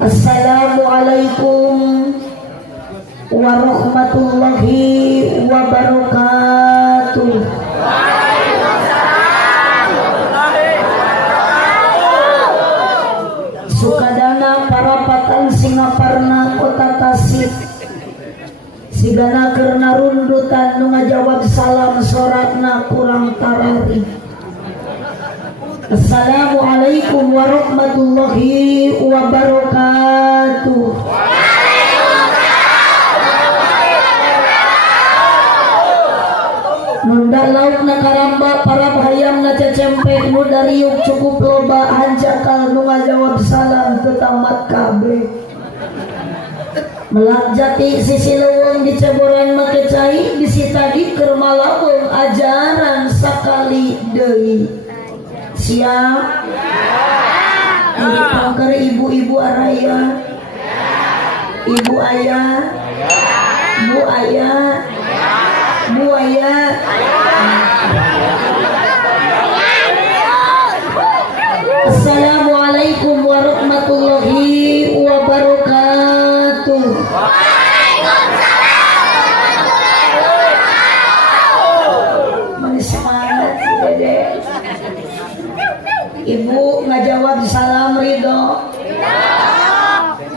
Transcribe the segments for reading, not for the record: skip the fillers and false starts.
Assalamualaikum warahmatullahi wabarakatuh. Sukadana parapatan Singaparna kota Tasik sigana kerna rundutan nu ngajawab salam soratna kurang tarari. Assalamualaikum warahmatullahi wabarakatuh. Nunda lauk na karamba para bahayam na cecempek nu dariuk cukup loba hanjakal nu ngajawab salam ketamat kabeh. Melak jati sisi leweng di ceboran make cai bisi tadi keur malaweng ajaran sakali deui. Siap? Ini pangker ibu-ibu araya, ibu ayah, bu ayah, bu ayah. Assalamualaikum warahmatullahi wabarakatuh. Manis semangat sih Dede. Ibu ngajawab salam ridho,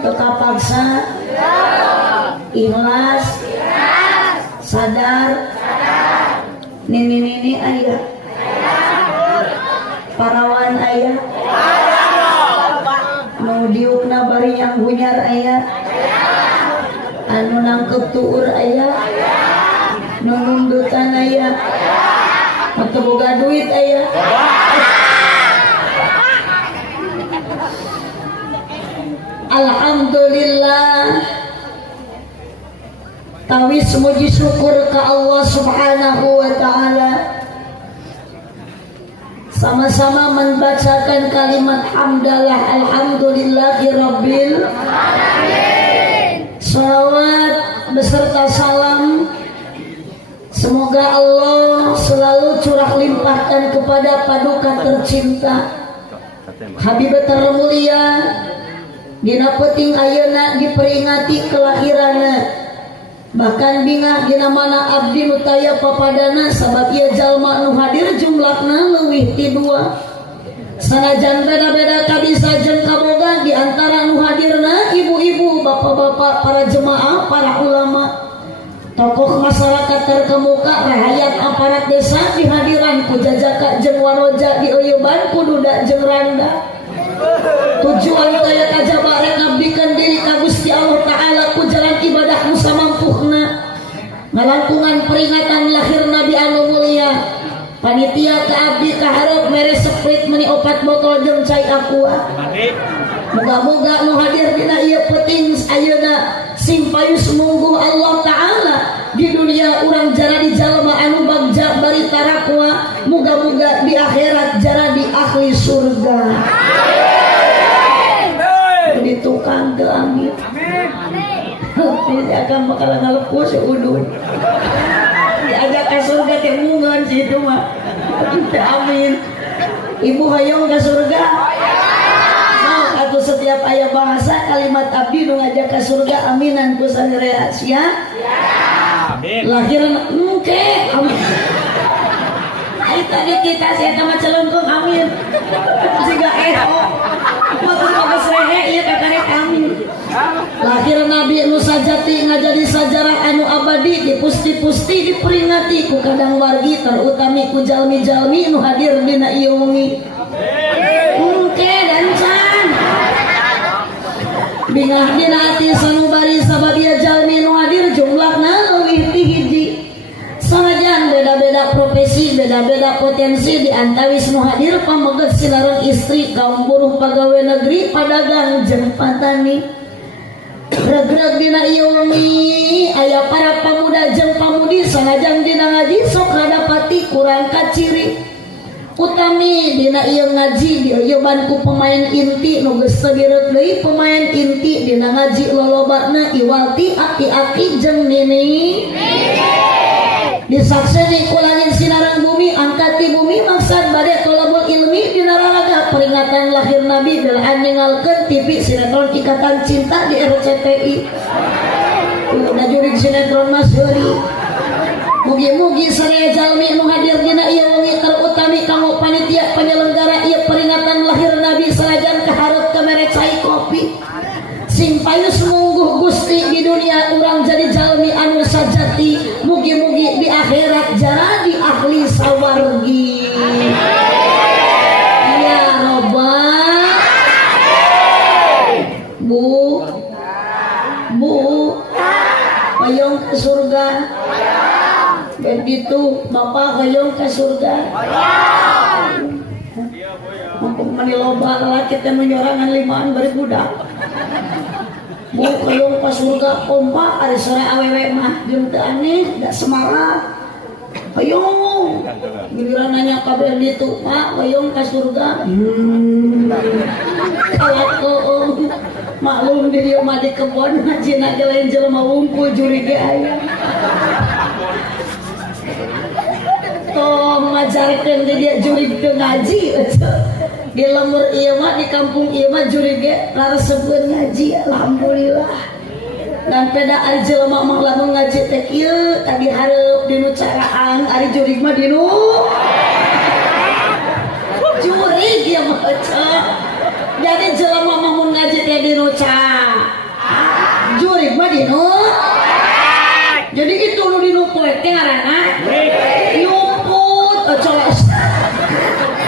tetap paksa, ikhlas, sadar, nini ayah, parawan ayah, nu diukna bari yang bunyar ayah, anu nangkep tuur ayah, nu nundutan ayah, nu teu boga duit ayah. Alhamdulillah, tawis muji syukur ke Allah subhanahu wa ta'ala. Sama-sama membacakan kalimat hamdalah alhamdulillahi rabbil alamin. Salawat beserta salam semoga Allah selalu curah limpahkan kepada paduka tercinta Habib termulia dina penting ayeuna diperingati kelahirana, bahkan bingah dina mana abdi nu taya papadana sabab ieu jalma nu hadir jumlahna leuwih ti 2. Sanajan beda-beda kabisa jeung kaboga di antara nu hadirna ibu-ibu, bapak-bapak, para jemaah, para ulama, tokoh masyarakat terkemuka, rahayat aparat desa dihadiran ku jajaka jeung waroja di oyeuban ku duda jeung randa. Tujuan taya kajaba rek ngabdikeun diri ka Gusti Allah Ta'ala ku jalan ibadah nu samampuhna, ngalangkungan peringatan lahir Nabi anu mulia. Panitia ka abdi kaharep mere seprit meuni 4 botol jeung cai aqua. Moga-moga nu hadir dina ieu peuting ayeuna sing payus mungguh Allah Ta'ala di dunia urang jara di jalma anu bagja bari tarakwa, moga-moga di akhirat jara di ahli surga. Di tukang ke amin. Amin. Tidak akan bakal ngalepu seudun. Diajak ke surga teh mungan situ mah. Amin. Ibu hayang ke surga? Mau atuh setiap aya bahasa kalimat abdi nu ngajak ke surga aminan ku sanerea sia. Amin. Lahir engke. Amin. Ayo tadi kita saya sama celengkung amin. Siga Waktu bagus rehe ieu kakarek amin. Lahir Nabi nu sajati ngajadi sajarah anu abadi dipusti-pusti diperingati ku kadang wargi terutami ku jalmi-jalmi nu hadir dina ieu wengi. Engke dan can. Bingah dina ati sanubari sabab ieu jalmi nu hadir jumlahna leuwih ti hiji. Sanajan beda-beda profesi, beda-beda potensi di antawis nu hadir pameget silareung istri, kaum buruh, pegawai negeri, padagang jeung patani. Regreg dina ieu wengi aya para pamuda jeung pamudi sanajan dina ngaji sok hadapati kurang kaciri. Utami dina ieu ngaji dioyoban ku pemain inti nu geus teu direuk deui pemain inti dina ngaji lolobana Iwalti, Aki-aki jeung Nini. Disakseni ku langit sinarang bumi angkat ti bumi maksad bade tolabul ilmi dina raraga peringatan lahir Nabi belaan ninggalkeun TV sinetron Ikatan Cinta di RCTI. Udah jurig sinetron Mas Heri. Mugi-mugi sadaya jalmi nu hadir dina ieu wengi terutami kanggo panitia penyelenggara ieu peringatan lahir Nabi salajan kaharep kamere cai kopi. Sing payus mungguh Gusti di dunia urang jadi jalmi anu sajati, mugi-mugi di akhirat jadi ahli sawargi. Ya Rabbal Bu hoyong ke surga. Begitu Bapak hoyong ke surga. Mumpung maniloba lalaki teh menyorangan limaan bari budak. Bu hoyong ke surga kompak ari sore awewe mah jeung teu aneh da semangat. Hoyong giliran nanya kabeh ditu Pak hoyong ke surga. Kalau maklum di dieu mah di kebon ngajina ge lain jelema wungkul juri ge aya. Tong ngajarkeun di dia juri teu ngaji di lemur ieu mah di kampung ieu mah juri ge lareseukeun ngaji alhamdulillah. Dan peda ari jelema mah lamun ngaji teh kieu tadi hareup dinu caraan ari jurig mah dinu jurig ieu mah jadi jelema mah mun ngaji teh dinu jurig mah dinu jadi itu nu dinu poe teh ngaranna nyumput colos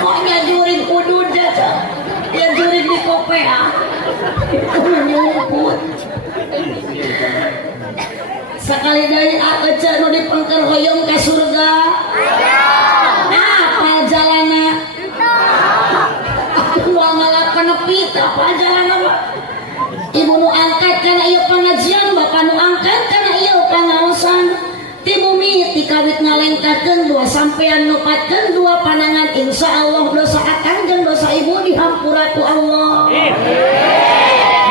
pokoknya jurig kudu jaja ya jurig di kopea itu nyumput sekali dari aja nu dipengker hoyong ke surga apa jalanna uang ngalapan nepi apa jalanna ibu nu angkat karena ieu pengajian bapak nu angkat karena ieu pangaosan ti bumi ti kawit ngalengkatkeun dua sampean nupatkeun dua panangan insyaallah dosa akang jeung dosa ibu dihampura ku Allah.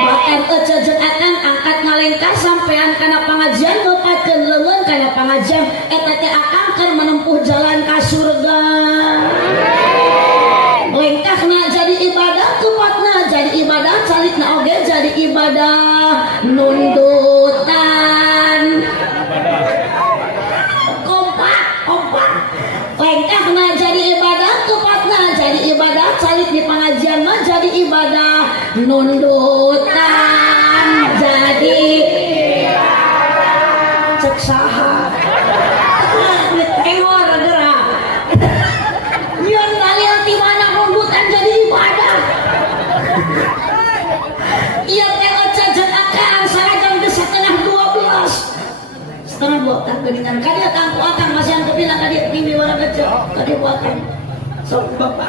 Bahkan ece jeung akang angkat ngalengkah sampean kana pangajian nupatkeun leungeun kana pangajian eta teh akang keur menempuh jalan ka surga. Lengkahna jadi ibadah tupatna jadi ibadah calitna oge jadi ibadah nundutan. Lengkahna jadi ibadah tupatna jadi ibadah calit di pengajian mah jadi ibadah nundutan jadi cek saha tengor gerak nyeun kalian di mana nundutan jadi ibadah ieu teh jeung akang sarajan geus 11:30 setengah 2 tak geuningan kadia kangku akang masih yang kepinang kadia tinggi warna kecil kadia ku akang sok bapak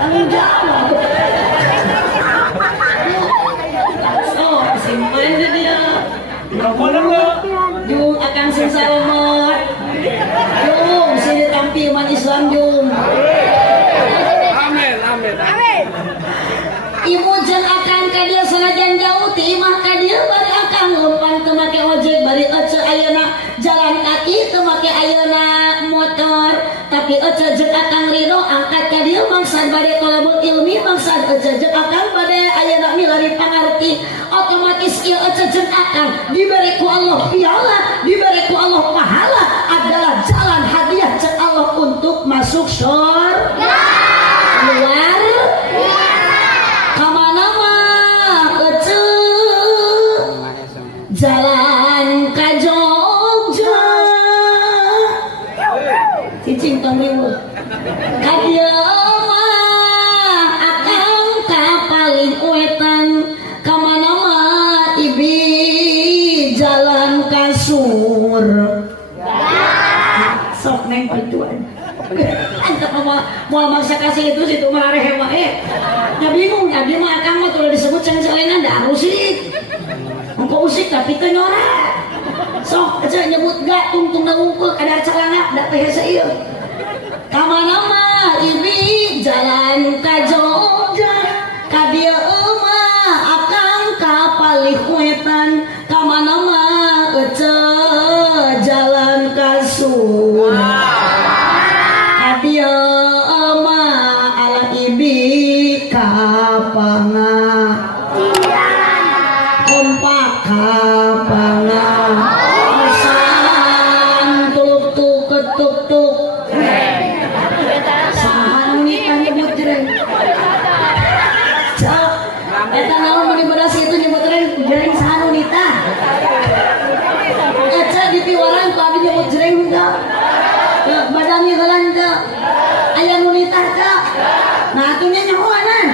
tanggung jawab oh simpen dia jung akang sing salamet jung sing ditampi iman Islam jung amin amin amin ibu jeung akang kadia sanajan jauh ti imah kadia bari akang lempang teu make ojek bari ece ayeuna jalan kaki teu make ayeuna motor tapi ece jeung akang ridho angkat ka dieu maksad bade thalabul ilmi maksad ece jeung akang bade ayeuna milari pangarti otomatis ieu ece jeung akang diberi ku Allah piala diberi ku Allah pahala adalah jalan hadiah cek Allah untuk masuk surga luar kamana mah ece jalan ka Jogja cicing tong kadia mah akang ka paling wetan kamana mah ibi jalan ka sur sok neng pituan antep mau masa kasih itu situ mareh mah nya bingung tadi mah akang mah tuh disebut ceng-celengan da rusik engko usik tapi teu nyorak sok aja nyebut gak tungtung da wungkul kadar calangap da teh hese ieu kamana mah ibi jalan ka Jogja ka dieu mah akang ka palihwetan kamana mah ece jalan ka sur ka dieu mah ala ibi ka kompak kapangasan tuk ketuk tuk sahan nikah nyebut jreng cak eta naon mun ibadah situ nyebut jreng sahan unita aca dipiwaran ku abi nyebut jreng enggak badannya heula teu aya unita teu nah atunya nyahoanan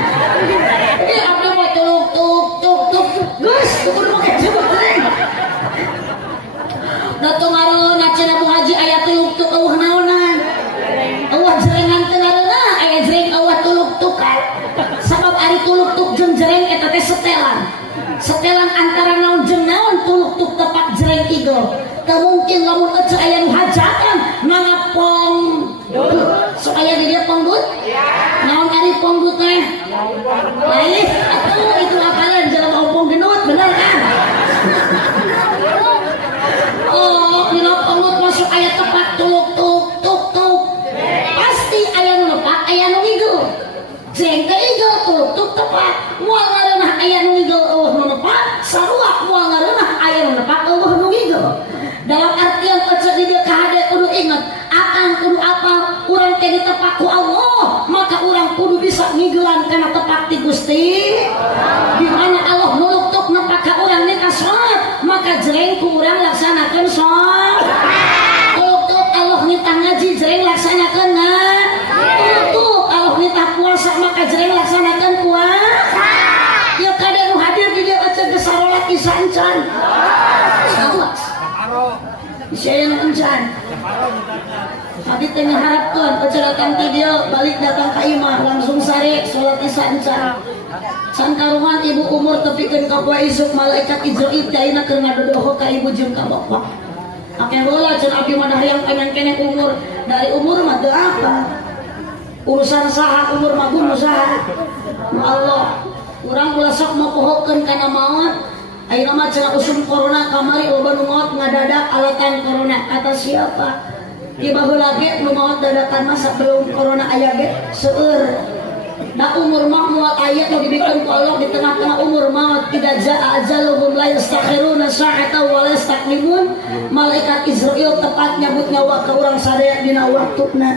ieu abdi mah tuk geus kudu make nyebut jreng datang ngareuna cenah Bu Haji aya tuluk eueuh naonan eueuh jrengan teu ngareuna aya jreng eueuh tuluk kan sabab ari tuluk tuk jeung jreng eta teh setelan antara naon jeung naon tuluk tuk tepak jreng igel teu mungkin lamun ece aya nu hajatan ngapong sok aya di dieu pongdut naon ari pongdut teh lain atuh itu apalan jalan ompong genut bener kan oh dina pongdut masuk aya tepak tuluk tuk pasti aya nu nepak aya nu igel jreng teh igel tuluk tuk tepak moal ngareunah aya nu igel eueuh nu nepak sarua moal ngareunah aya nu nepak eueuh nu igel dalam artian ece di dieu kahade kudu inget akan kudu apa urang teh ditepak ku Allah maka urang kudu bisa ngigelan kana tepak ti Gusti di mana Allah nuluk-tuk nepak ka urang nikah salat maka jreng ku urang laksanakeun salat nuluk-tuk Allah nitah ngaji jreng laksanakeun nuluk-tuk Allah nitah puasa maka jreng laksanakeun puasa ya kade nu hadir di dieu ece geus sarolat isya encan awas saya yang encan tadi tengah harapkan ece datang ti dieu balik datang ka imah langsung sare salat isya encan can karuhan ibu umur tepikeun ka poe isuk malaikat Israil teh ayeuna keur ngadodoho ka ibu jeung ka bapak akeh heula can abdi mah yang pengen keneh umur dari umur mah teu apa urusan saha umur mah bunuh saha nu Allah urang ulah sok mapohokeun kana maot ayeuna mah cenah usum corona kamari loba nu maot ngadadak alatan corona kata siapa di baheula ge nu maot dadakan mah sebelum corona aya ge seueur da umur mah moal aya nu dibikeun ku Allah di tengah-tengah umur maot tidak jaa ajaluhum la yastakhiruna sa'atan wa la yastaqdimun malaikat Israil tepat nyabut nyawa ka urang sadaya dina waktuna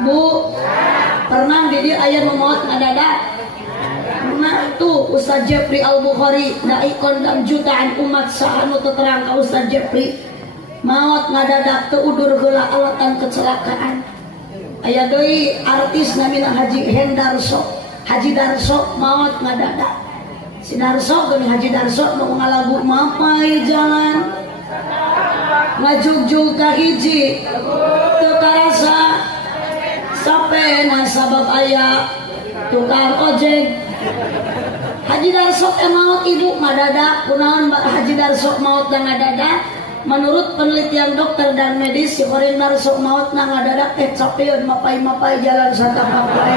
Bu pernah di dieu aya nu maot ngadadak nah tuh Ustaz Jeffrey Al-Bukhari dai kondam jutaan umat sahanu terang ka Ustaz Jeffrey maot ngadadak teu udur heula alatan kecelakaan aya deui artis namina Haji Darso maot ngadadak si Darso geuning Haji Darso nu ngalagu mapai jalan ngajugjug ka hiji teu karasa sapena sabab aya tukang ojek Haji Darso maut ibu ngadadak kunaon Haji Darso maut dan ngadadak menurut penelitian dokter dan medis si Korin Darso maut na ngadadak teh capeun mapai jalan satapak wae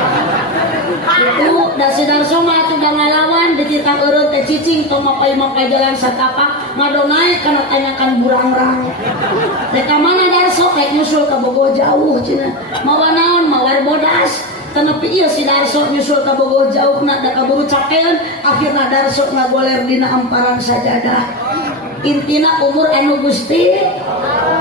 itu da si Darso mah atuh da ngalawan dititang eureun teh cicing tong mapai jalan satapak ngadongae kana tanyakan burangrang teh ka mana Darso rek nyusul ka Bogo jauh cenah mawa naon mawar bodas tenepi ieu si Darso nyusul ka Bogo jauh na da kaburu cakeun akhirna Darso ngagoler dina amparan sajadah intina umur anu Gusti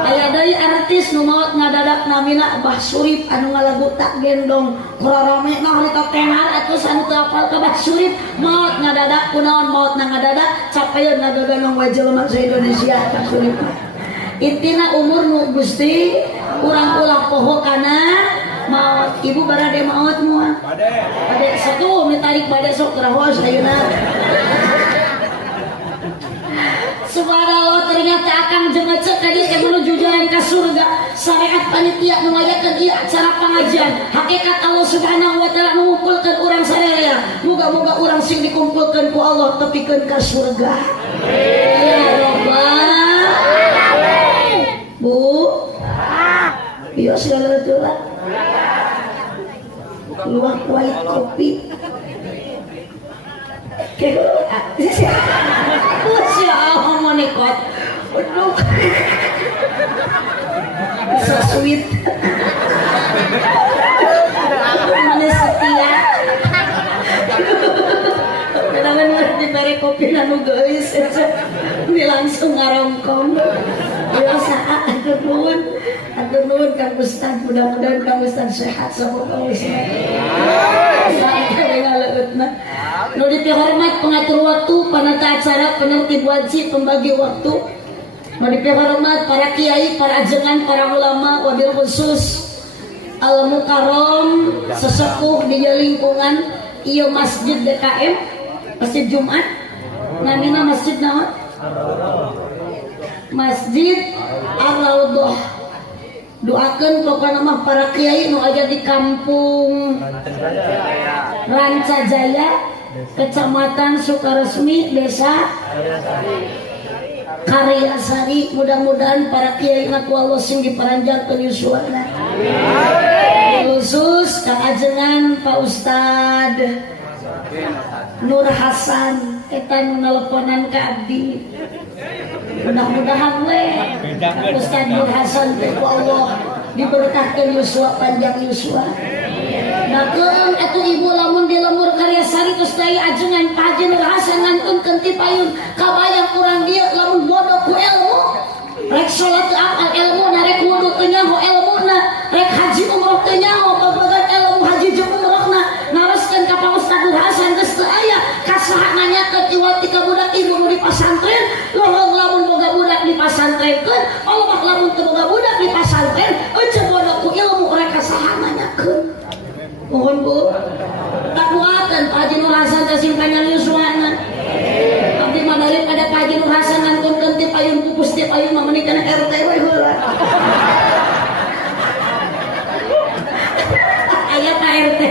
aya deui artis nu maot ngadadak namina Bah Surip anu ngalagu tak gendong rarame mah harita tehar atuh anu teu apal ka Bah Surip maot ngadadak kunaon maot na ngadadak capeun ngagaganong wae jelema se-Indonesia Bah Surip intina umur nu Gusti urang ulah poho kana maot ibu barade maot moal bade satu mitarik bade sok terahos ayeuna subhanallah ternyata akan jengecek tadi yang menuju jalan ke surga syariat panitia mengayakan ia acara pengajian hakikat Allah subhanahu wa ta'ala mengumpulkan orang sadaya moga-moga orang sing dikumpulkan ku Allah tepikeun ke surga ya Rabbal Bu iya segala itulah luak white kopi siya ako manikot udok so sweet manis setia kenangan teh kopi anu geus ini langsung ngarongkong ya saat atur nuhun Kang Ustaz, mudah-mudahan Kang Ustaz sehat samoga Ustaz sampai ngaleutna nu dipihormat pengatur waktu panata acara penertib wajib pembagi waktu nu dipihormat para kiai para ajengan para ulama wabil khusus al mukarram sesepuh di lingkungan ieu masjid DKM masjid Jumat namina masjid naon Masjid Ar-Raudhah. Doakeun pokona mah para kiai nu aya di kampung Rancajaya, Kecamatan Sukaresmi, Desa Karyasari. Mudah-mudahan para kiai ngaku Allah sing diparanjangkeun yuswana. Khusus kaajengan Pak Ustad Nur Hasan eta nu nelponan ka abdi. Mudah-mudahan Ustaz Nur Hasan ku Allah diberkahkeun yuswa panjang yuswa. Dakeun atuh ibu lamun di lemur Karyasari terus daya ajengan Pak Haji Nur Hasan ngantunkeun ti payun kabayang urang dieu lamun bodoh ku ilmu rek salat teu apal ilmuna rek wudu teu nyaho ilmuna rek haji umroh teu nyaho babagan ilmu haji jeung umrohna naroskeun ka Pak Ustaz Nur Hasan geus teu aya kasaha nanyakeun iwati ka budak ibu nu di pasantren lohong lamun boga budak di pasantrenkeun Allah lamun teu boga budak di pasantren euceuk bodoh ku ilmu rek kasaha nanyakeun. Mohon Bu tak doakeun Pak Haji Nur Hasan kasih panjang yuswana. Abdi madarik ada Pak Haji Nur Hasan ngantunkeun ti payun pupus ti payun mah meuni kana RT we heula. Aya Pak RT.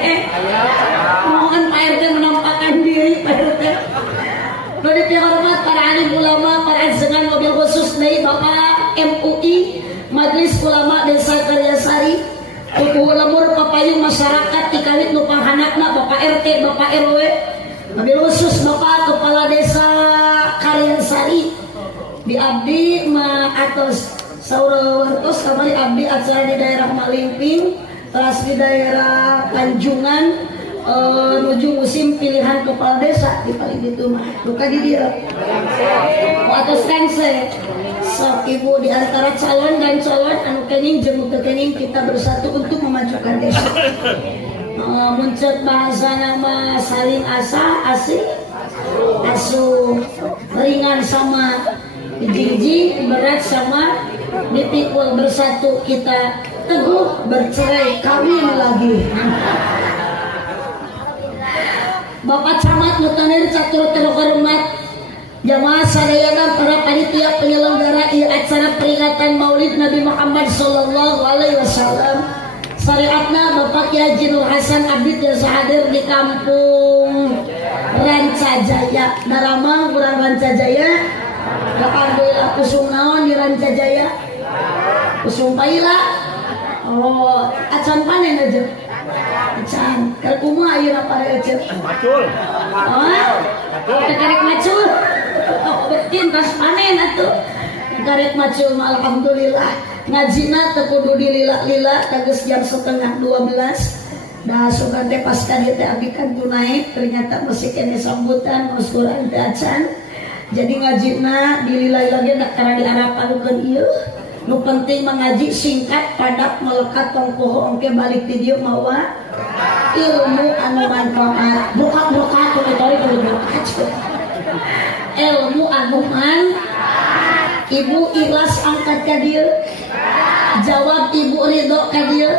Mohon Pak RT menampakkan diri Pak RT. Nu dipihormat para alim ulama, para ajengan mobil khusus deui Bapak MUI Majelis Ulama Desa Karyasari. Kuku lemur papayung masyarakat dikawit nu panghanapna Bapak RT, Bapak RW, mobil khusus Bapak Kepala Desa Karyasari. Di abdi ma atos saurawartos kamari abdi acara di daerah Malimping, teras di daerah Tanjungan, menuju musim pilihan kepala desa di paling itu mah buka di dia atas kanse sok ibu di antara calon dan calon anu kening jeung teu kening kita bersatu untuk memajukan desa. Muncul bahasa nama saling asih asuh ringan sama jijik berat sama dipikul bersatu kita teguh bercerai kawin lagi. Bapak Camat Nutanir Catur terhormat jamaah sadayana para panitia penyelenggara acara peringatan Maulid Nabi Muhammad sallallahu alaihi wasallam. Syariatna Bapak Kiai Haji Nur Hasan abdi tiasa hadir di kampung Rancajaya. Daramang urang Rancajaya. Alhamdulillah kusung naon di Rancajaya. Kusung paila. Oh, acan panen aja. Acan, kerkumu ayeuna pada ecet. Macul. Oh, karek macul. Oh, betin pas panen atuh. Karek macul alhamdulillah. Ngajina teu kudu dilila-lila kageus jam 11:30. Da sugan teh pasca dieu teh abdi kan tunai ternyata masih kene sambutan muskuran teh acan. Jadi ngajina dilila-lila ge da karena diarapalukeun ieu. Nu penting mengaji singkat padat melekat tongpoho engke balik ti dieu mawa ilmu anu manfaat. Buka-buka ku metori kudu ilmu anu manfaat. Ibu ikhlas angkat ka dieu. Jawab ibu ridho ka dieu.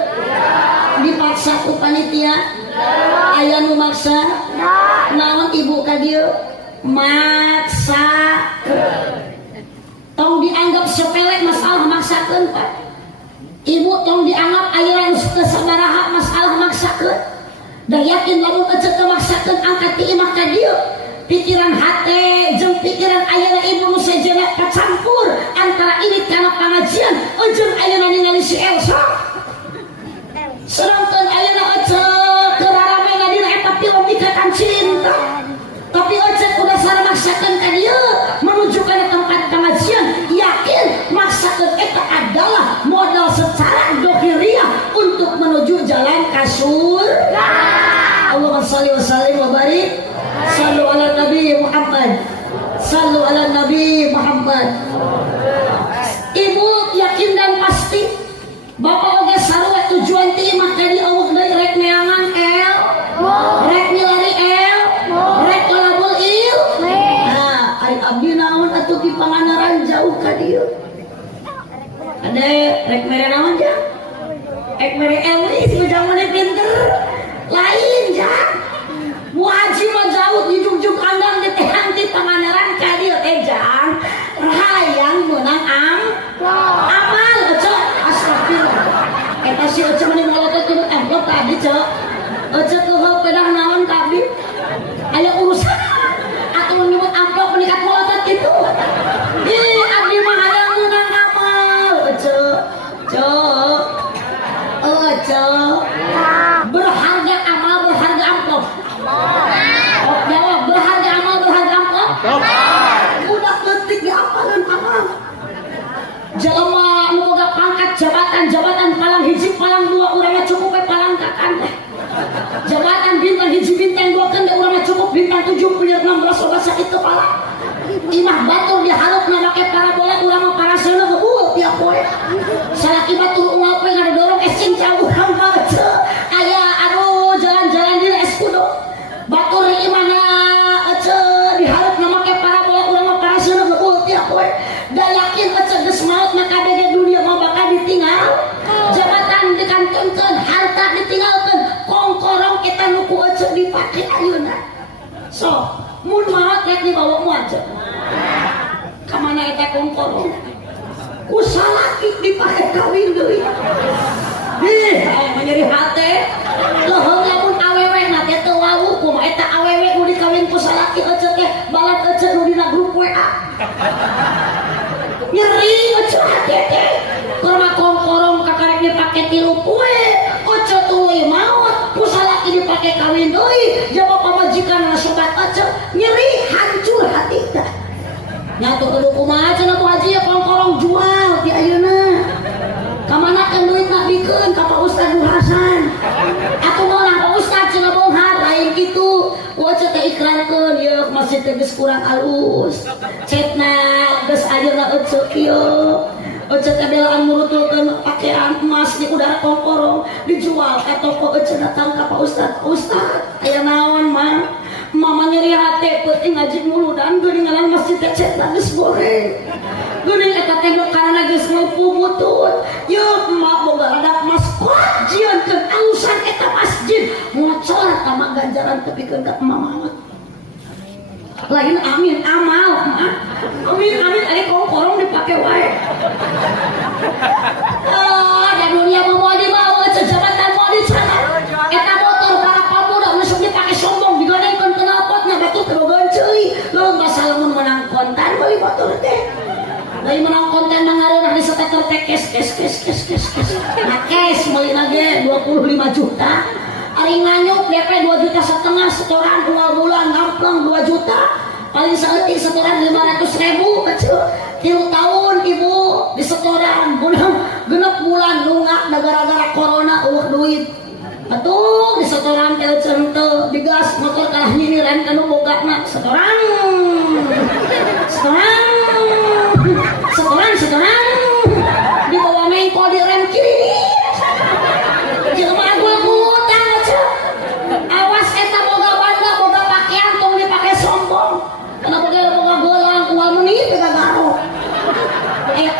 Dipaksa ku panitia. Aya nu maksa. Naon ibu ka dieu? Maksa. Tong dianggap sepele masalah maksakeun Pak. Ibu tong dianggap ayeuna geus sabaraha masalah maksakeun. Da yakin lamun eceuk teu maksakeun angkat ti imah ka dieu. Pikiran hate jeung pikiran ayeuna ibu nu sejenna kacampur antara irit kana pangajian jeung ayeuna ningali si Elsa. Sedangkan ayeuna eceuk keraramenna dina eta film Ikatan Cinta. Tapi ojek udah sareng maksakeun ka dieu menuju ke tempat pengajian, yakin maksakeun eta adalah modal secara dohiriyah untuk menuju jalan ka surga. Allahumma shalli wa sallim wa barik sallu ala Nabi Muhammad. Pangandaran jauh ka dieu. Ada rek mere naon ja? Rek mere Elwi bujang mana pinter. Lain ja. Mu haji mah jauh di juk-juk andang di tehang di Pangandaran ka dieu teh jang. Rahayang meunang amal ece astagfirullah. Eta si ece meni ngolotot di envelope tadi ce. Ece keuheuh pedah naon ka abdi? Aya urusan atau nyebut amplop menikat ngolotot kitu. Ih abdi mah hayang meunang amal ece. Berharga amal berharga amplop. Oh, jawab berharga amal berharga amplop. Udah letik di apalun amal. Jelema nu boga pangkat jabatan palang hiji palang dua urang cukup we palang kakan teh. Jabatan bintang hiji bintang dua kan urang cukup bintang 7 16 obat sakitu palang. Imah batur diharupna make parabola urang mah paraseuna heueuh tiap poe. Salaki batur unggal poe ngadorong es cincang urang mah aya aduh jalan-jalan di es kudo. Batur imahna ece diharupna make parabola urang mah paraseuna heueuh tiap poe. Da yakin ece geus maot maka dege dunia mah bakal ditinggal. Jabatan dikantungkeun, harta ditinggalkeun, kongkorong kita nu ku ece dipake ayeuna. So, mun maot rek dibawa mu aja. Kamana eta kongkorong? Ku salaki dipake kawin deui. Ih, menyeri hate. Leuheung lamun awewe na teh teu wau kumaha eta awewe nu dikawin ku salaki ece teh balat ece nu dina grup WA. Nyeri ece hate teh. Kurma kongkorong kakarek dipake 3 poe. Ece tuluy maot ku salaki dipake kawin deui. Jaba pamajikan sobat ece nyeri hancur hati teh. Nyatu kudu kumaha cenah ku haji ya kongkorong jual di ayeuna. Kamanakeun duit nak bikeun ka Pak Ustaz Nur Hasan. Atuh molang Pak Ustaz cenah bonghar lain kitu. Wae teh ikrarkeun ye masjid teh geus kurang alus. Cetna geus ayeuna ece kieu. Ece teh belaan murutulkeun pakaian emas di udara kongkorong dijual ka toko ece datang ka Pak Ustaz. Ustaz, aya naon mah? Mama nyeri hati penting ngaji mulu dan geuningan masjid teh cetna geus goreng. Geuning eta teh karana geus ngeupu butut. Yeuh mak boga adat maskot jieunkeun alusan eta masjid. Ngocor ka ganjaran tepikeun ka mama. Lain amin amal mah. Amin ari kongkorong dipake wae. Da dunia mah moal dibawa jabatan moal disana. Eta motor para pamuda masuk dipake sombong digadengkeun ke knalpotna batu kedogan ceuy. Lamun masalah mun menang kontan beli motor teh. Lain menang konten nangareunah di seteter teh kes. Nah kes meulina ge 25 juta. Ari nganyuk DP 2,5 juta setoran 2 bulan ngampleng 2 juta. Paling saeutik setoran 500.000 kecil. 3 tahun ibu di setoran genep bulan nunggak gara-gara corona duit. Atuh di setoran teh centeu digas motor kalah nyiriran kanu bogana setoran. Dibawa mengko di rem kiri. Jelema gua hutang aja. Awas eta boga banda boga pakaian tong dipake sombong. Kenapa dia boga gelang ual menit teh garo.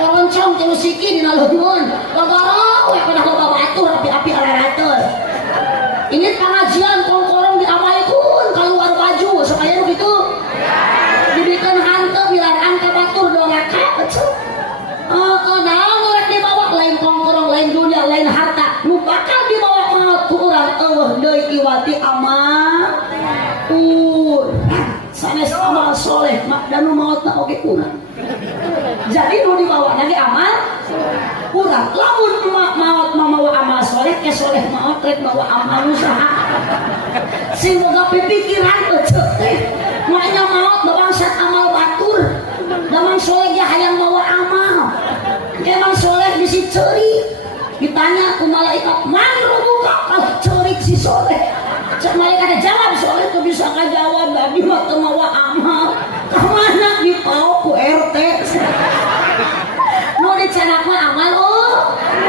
Koroncong teh siki dina leuweun. Garo we pada loba batur api-api ararateur. Ini pengajian kongkorong diamalkeun keluar baju supaya begitu. Dibikeun hanteu bilaran ka batur dongaka kecil. Naon rek dibawa lain kongkorong lain dunia lain harta nu bakal dibawa maut ku urang eueuh deui iwati amal. Sanes amal soleh mak dan nu mautna oge urang. Jadi nu dibawa lagi amal urang. Lamun maut mawa amal soleh ke soleh maut rek bawa amal usaha. Sing boga pipikiran eceu teh moalnya maut babangsat amal batur. Damang soleh ge hayang mawa amal. Emang soleh bisi ceurik. Ditanya ku malaikat, "Man rubuka?" Kalau ceurik si soleh. Cek malaikat jawab soleh tuh bisa kajawab abdi mah teu mawa amal. Ka mana dipaok ku RT. Nu dicenak mah amal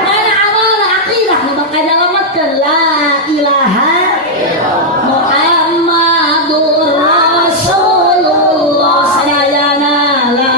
mana amal akidah nu bakal nyalametkeun la ilaha Muhammadur Rasulullah sadayana la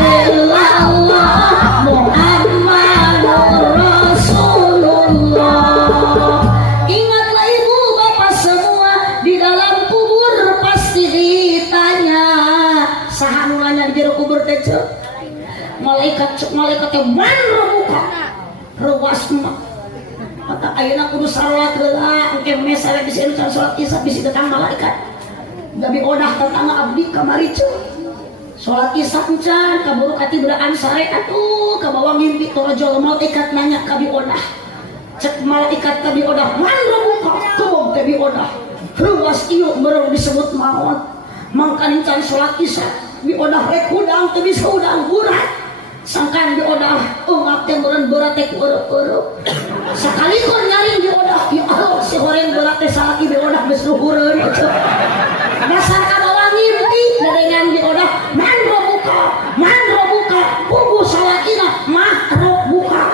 illallah Muhammadur Rasulullah. Ingatlah ibu bapak semua, di dalam kubur pasti ditanya. Saha nu nanya di jero kubur teh ceu? Malaikat yang mana muka rewas mah mata ayeuna kudu salat heula engke mesare bisa anu salat isya bisa datang malaikat gabi odah tatangga abdi kamari ceu salat isya encan kaburu kati beraan sare atuh kabawa ngimpi torojol malaikat nanya kabi odah cek malaikat kabi odah mana muka teu kabi odah rewas ieu meureun disebut maut mangkan encan salat isya bi odah rek hudang teu bisa udang burat sangkan di odah umat yang berat teh ureup-ureup sekali kor nyaring di odah ya Allah si horeng berat teh salaki di odah geus luhureun dasar kabawa ngimpi dengan di odah man robuka pugu salakina mah robuka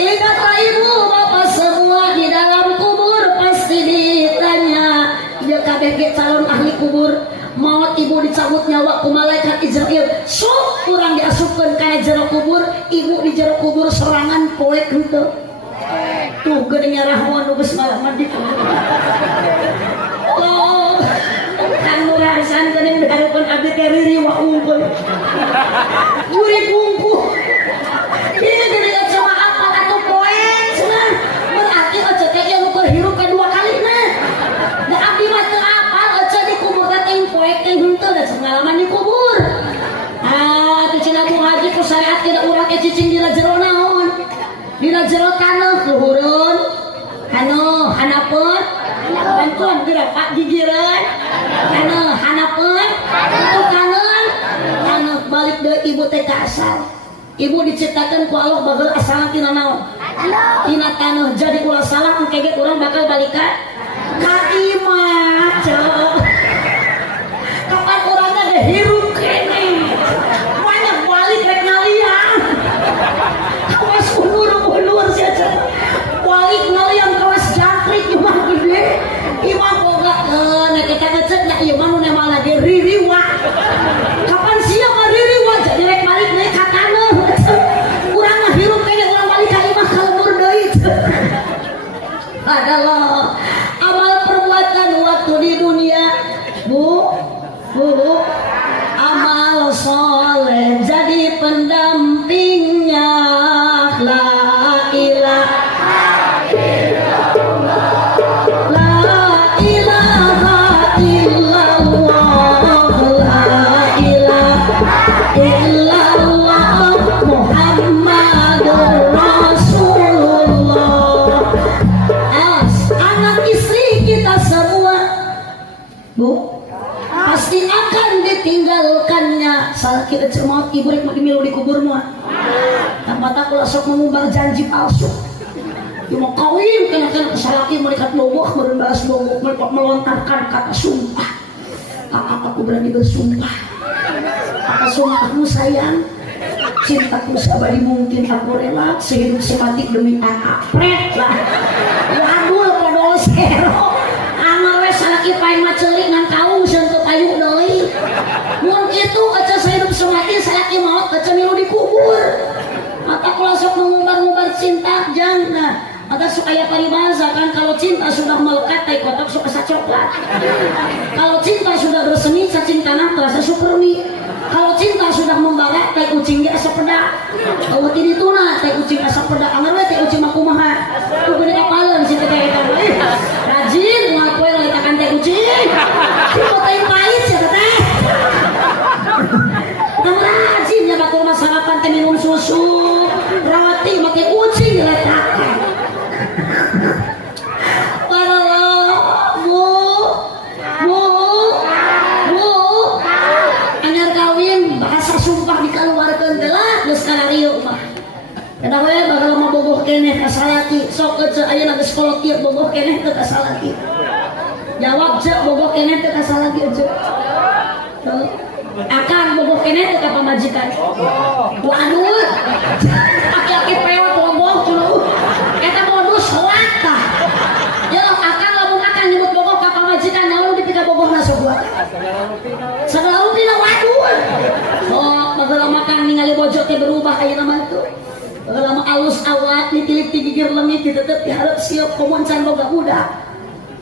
ingatlah ibu bapak semua, di dalam kubur pasti ditanya. Dia kabeh calon ahli kubur maut ibu dicabut nyawa ku malaikat Israil sok kurang diasupkeun ka jero kubur ibu di jero kubur serangan poek henteu tuh geuning rahwan nu geus ngalaman di kubur oh kang nurasan geuning dihareupeun abdi teh riri wa unggul juri kungku ieu geuning cuma apa atuh poek cenah berarti aja teh yang keur hirup kedua kalina da abdi mah teu apal aja di kubur teh poek teh henteu da pengalaman di kubur teu cenah ku haji ku syariat tidak urang ke cicing dina jero naon dina jero taneuh luhureun anu hanapeun bantuan geura Pak gigireun anu hanapeun itu taneuh balik deui ibu teh ka asal ibu diciptakeun ku Allah bageul asalna tina naon tina taneuh jadi ulah salah engke ge urang bakal balik ka imah kapan urangna ge hirup kene banyak balik rek ngaliang kawas unur saja balik ngaliang kawas jangkrik imah gede imah boga nek kita ngecek nya ieu mah nu nemana ge ririwa kapan siap mah ririwa jadi rek balik deui ka taneuh urang mah hirup kene urang balik ka imah kalebur deui adalah amal perbuatan waktu di dunia bu amal soleh jadi pendampingnya la ilaha illallah la ilaha illallah la ilaha illallah Muhammadur Rasulullah. Anak istri kita semua bu pasti akan ditinggalkannya salah kita cermat ibu rek dimilu di kubur mah tanpa takut sok mengumbar janji palsu dia mau kawin kena kesalaki melihat bobok berimbalas bobok melontarkan kata sumpah aku berani bersumpah apa sumpahmu sayang cintaku seabadi mungkin aku rela sehidup semati demi anak pret lah wadul podol sero amal we salaki paeng macelik ngan kaung sentuh payu deui mun kitu aja sehidup semati salaki maot aja milu dikubur mata kula sok mengumbar-ngumbar cinta jangan mata sok aya paribasa kan kalau cinta sudah melekat tai kotak sok asa coklat kalau cinta sudah bersemi cacingkana terasa supermi kalau cinta sudah membara teh kucing ge asa pedak eueuh ti dituna teh kucing asa pedak anggar we teh kucing mah kumaha kudu dikapaleun si teh eta rajin ngakoe letakan teh kucing kieu teh pait sia teh rajin nya batur mah sarapan teh minum susu roti make kucing diletakan Kenapa ya bakal mau boboh keneh kasalaki sok aja ayeuna geus kolot ieu boboh keneh teu kasalaki jawab cek boboh keneh teu kasalaki aja akan boboh keneh teu ka pamajikan waduh aki-aki peot boboh dulu teh berubah ayeuna mah tuh. Lama alus awak ditilik digigir lengit ditetep diharap siap komun can boga budak.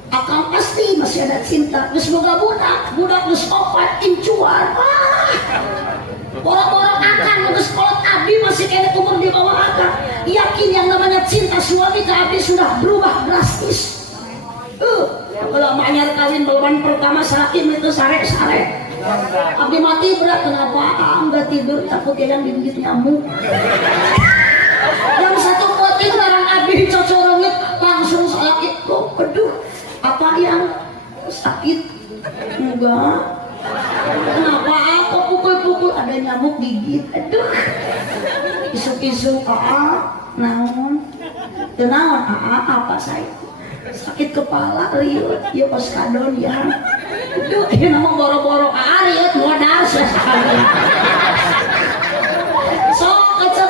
Akang pasti masih ada cinta. Geus boga budak geus opat incuan. Orang-orang akan geus kolot abdi masih kena umur di bawah akang. Yakin yang namanya cinta suami ke abdi sudah berubah drastis. Kalau manyar kawin beloban pertama sakim itu sare-sare. Abdi mati berat kenapa? Enggak tidur takut yang digigit nyamuk. Yang satu poting barang abdi dicocorongit langsung sakit kok. Aduh, apa yang sakit? Enggak. Kenapa aku pukul-pukul ada nyamuk gigit? Aduh. Isu-isu naon? Tenawan apa saya? Sakit kepala riut, ya pas kadon ya. Aduh, ini nama boro-boro riut modal sekali. So, kaca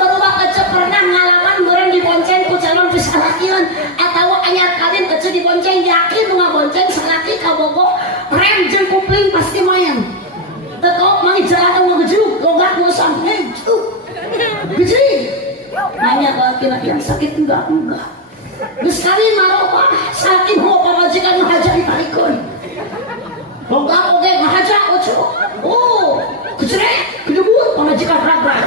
pernah ngalaman meureun dibonceng ku calon pisalakian atawa anyar kawin kaca dibonceng yakin nu ngabonceng salaki ka bogo rem jeung kupling pasti mayan. Teu mah jalan nu ngejruk gogak ngosam. Bijri. Nanya laki-laki yang sakit enggak. Geus kawin maroba saking ho pamajikan ngahaja ditarikeun. Boga oge ngahaja ojo. Kecrek, kedebut pamajikan rag-rag.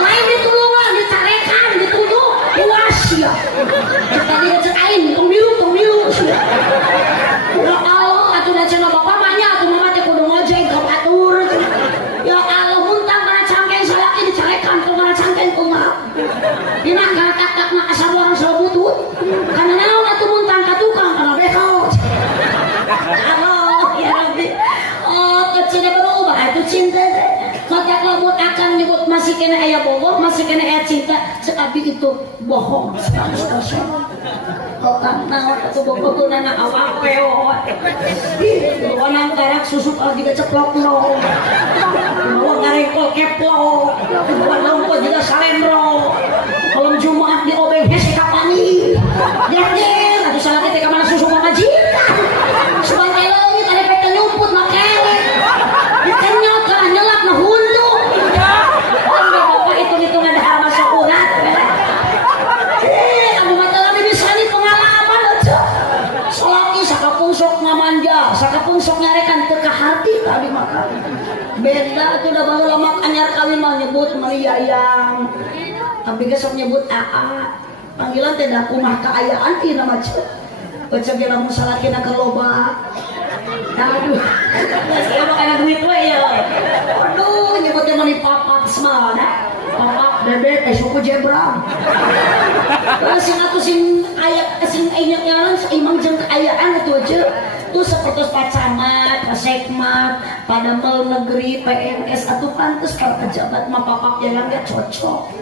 Lain ditulungan, ditarekan, dituduh, puas ya. Tadi ngecek aing, tong milu sia. Ya Allah, atuh cenah bapak manya atuh mama teh kudu ngojek ka batur. Ya Allah, muntang kana cangkeng salaki dicarekan ku kana cangkeng kumaha. Dina katak na asabuang sabutut. Kana naon atuh muntang ka tukang kana bekot. Allah ya Rabbi. Kecina berubah itu cinta teh. Maka lamun akan nyebut masih kena aya bogoh, masih kena aya cinta, sekabi itu bohong 100%. Kok naon atuh bogoh nana awak peo. Wanang karak susu kalau juga ceplok no. Bawa garengkol keplok. Wanang kok juga salendro. Kalau Jumat di obeng hese kapani. Yakin atuh salah teh ka mana susu mamajikan. Sebantai leungit ada pek nyumput mah kelek. Dikenyot kana nyelak na hundu. Anda bapak hitung-hitungan dah masuk urat. Anu mah teu bisa ni pengalaman aja. Salaki sakapungsok ngamanja, sakapungsok nyarekan teu ka harti tadi mah. Beda atuh da baheula mah anyar kawin mah nyebut Mariayang. Tapi gesok nyebut AA. Panggilan teh da kumah kaayaan ti nama ceu. Baca ge lamun salakina keur loba. Aduh. Saya mah kana duit we ya. Aduh, nyebutnya mah ni papap semana. Papap bebek suku jebra. Sing atuh sing aya sing inyak-nyaran imang jeung kaayaan atuh aja. Tuh seperti Pak Camat, Pak Sekmat, pada Mel Negeri, PNS atuh pantes para pejabat mah papap jalan gak cocok.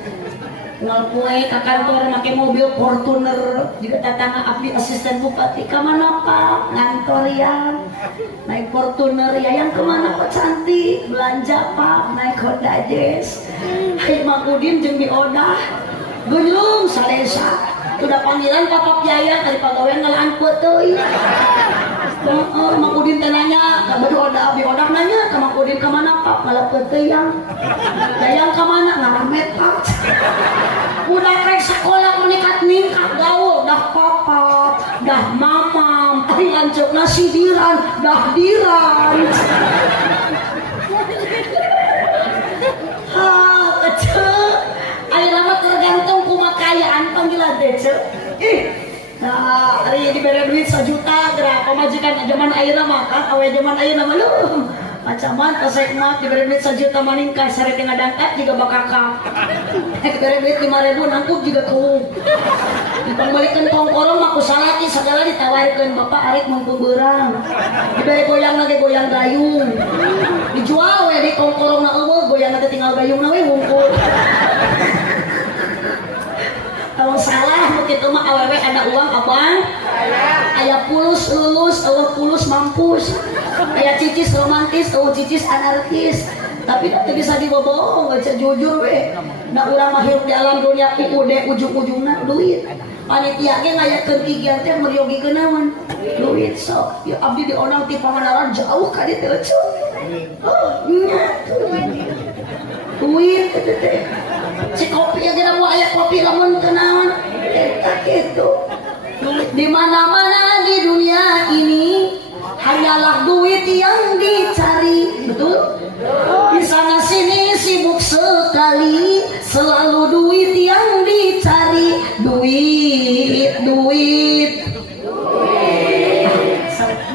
Ngal kue ke kantor make mobil Fortuner juga tatangga abdi asisten bupati kemana pak ngantor ya naik Fortuner ya yang kemana pak cantik belanja pak naik Honda Jazz hai Makudin jeung diodah gunung salesa udah panggilan papap jaya dari pagawean ngalaan peuteui Makudin teh nanya ka bedoda abdi odah nanya ka Makudin kemana pak malah peuteui yang dayang kemana ngaramet pak udah rek sekolah meningkat gaul dah papa dah mamam ari lanceuk nasi diran dah diran kecil ari lama tergantung kumaha kayaan panggilan teh ceu nah ari dibere duit 1 juta geura pamajikan zaman ayeuna mah kan awe zaman ayeuna mah Pacaman, Sekmat diberi duit 1 juta maningkas, sare tengah dangkat juga bakakak. Diberi duit 5.000 nangkup juga keuung. Dipangbalikeun kongkorong mah ku salaki segala ditawarikeun bapak arek mun beurang. Diberi goyang lagi goyang gayung. Dijual we di kongkorongna eueuh goyang teh tinggal gayungna we wungkul. Kalau salah begitu mah awewe ada uang abang. Aya pulus lulus, eueuh pulus mampus. Aya cicis romantis, eueuh cicis anarkis. Tapi teu bisa dibobohong, baca jujur we. Da urang mah hirup di alam dunia ude ujung-ujungna duit. Panitia ge ngayakeun gigian teh meriyogikeun naon? Duit sok. Ya abdi dionang ti Pangandaran jauh ka dieu teh. Oh, nya. duit si kopi aja mau aya kopi lamun kenaon eta gitu. Di mana-mana di dunia ini hanyalah duit yang dicari, betul? Di sana sini sibuk sekali, selalu duit yang dicari, duit.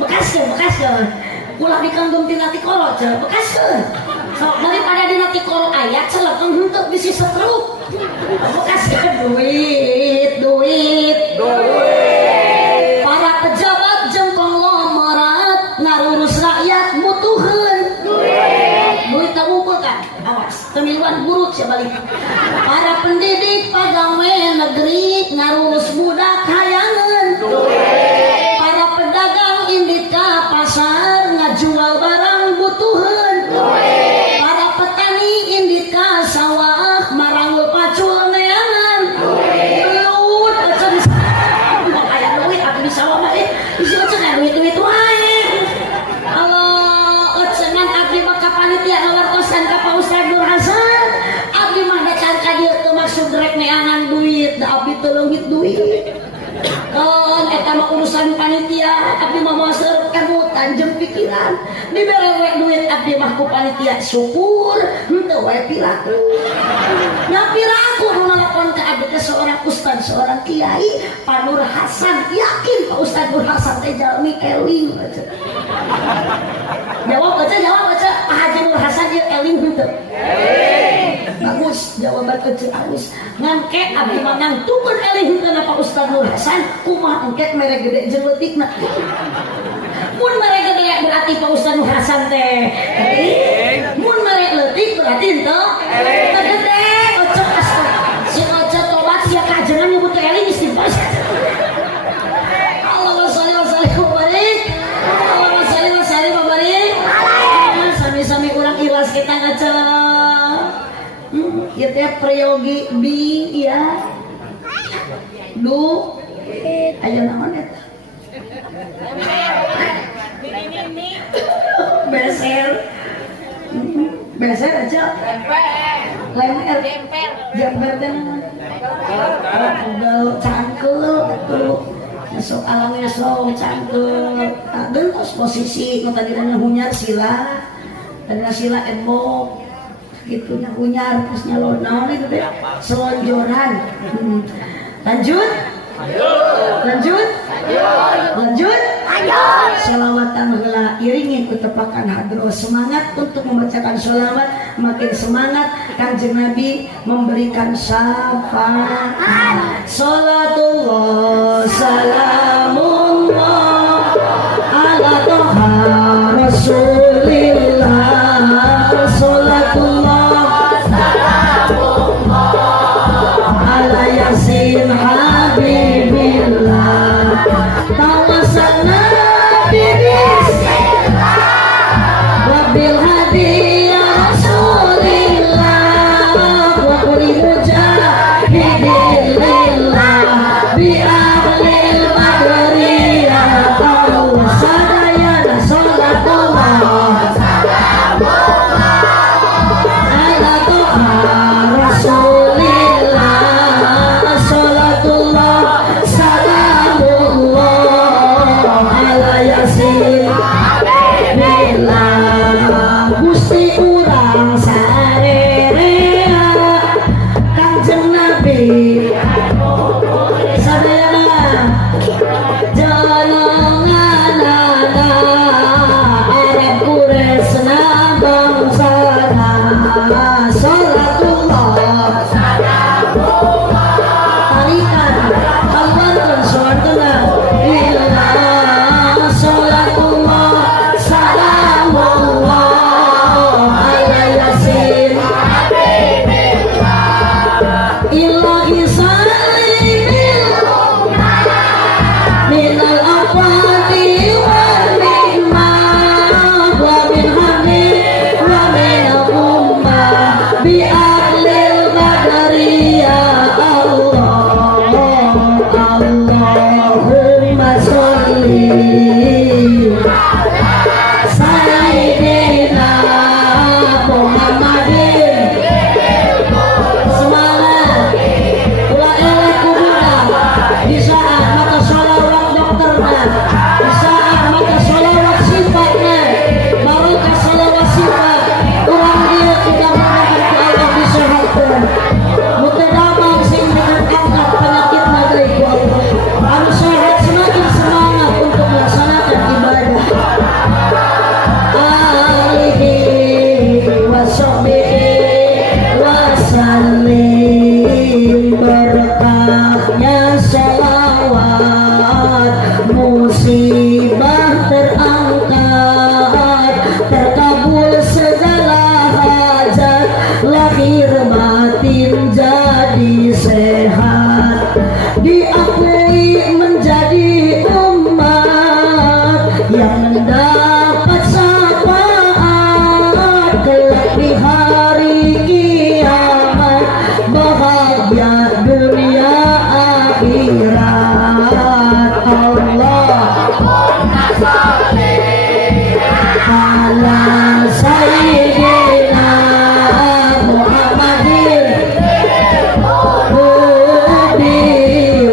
Bekas ke, ulah dikandung tina tikoro ce, bekas ke. So, daripada dina tikoro ayat celek untuk bisi setruk. Bekas ke duit. Para pejabat jeung konglomerat ngurus rakyat mutuheun duit ngumpulkan, awas pemilihan buruk sebalik. Para pendidik pegawai negeri ngurus budak hayangan. Para pedagang indika pasar ngajual barang butuheun. Para petani indika sawah marangul pacul neangan. Belut acan aya duit abdi sawah mah isi acan duit wae. Allah acan abdi mah ka panitia ngawartosan ka Pak Ustaz Nur Hasan. Abdi mah dacan ka dieu teu maksud rek neangan duit, da abdi teu leungit duit. Eta mah urusan panitia, abdi mah moser kemutan jeung pikiran. Dibere we duit abdi mah ku panitia syukur, henteu we pilaku. Nya pilaku nu nelpon ka abdi teh seorang ustaz, seorang kiai, Pak Nur Hasan. Yakin Pak Ustaz Nur Hasan teh jalmi eling aja. Jawab aja Pak Haji Nur Hasan ieu eling henteu? Bagus jawaban kecil halus. Ngangke abdi mah ngantungkeun eling kana Pak Ustaz Nur Hasan, kumaha engke mere gede jeung leutikna. Mun mere gede berarti Pak Ustaz Nur Hasan teh mun mere leutik berarti henteu gede. Ojo si ojo tobat sia kajengan nyebut eling istighfar. Allahumma shalli wa sallim wa barik. Allahumma shalli wa sallim wa barik. Sami-sami urang ikhlas kita ngaca. Ieu teh prayogi bi ya. Du aya naon eta? Beser aja. Lemper teh naon? Udah cangkel atuh. Masuk alamnya sok cangkel. Terus posisi nu tadi dana hunyar sila. Dana sila embok. Gitu nya hunyar terus nyalona itu teh selonjoran. Lanjut. Sholawatan heula iringi ku tepakan hadroh. Semangat untuk membacakan sholawat, makin semangat Kanjeng Nabi memberikan syafaat. Salatullah salamullah ala toha rasulillah. Salatullah salamullah ala yasin habibillah. Tawassalna bismillah wabil hadi ya rasulillah wa kulli mujahidin lillah diakui menjadi umat yang mendapat syafaat kelak di hari kiamat, bahagia dunia akhirat. Allahumma sholli ala sayyidina Muhammadin hudi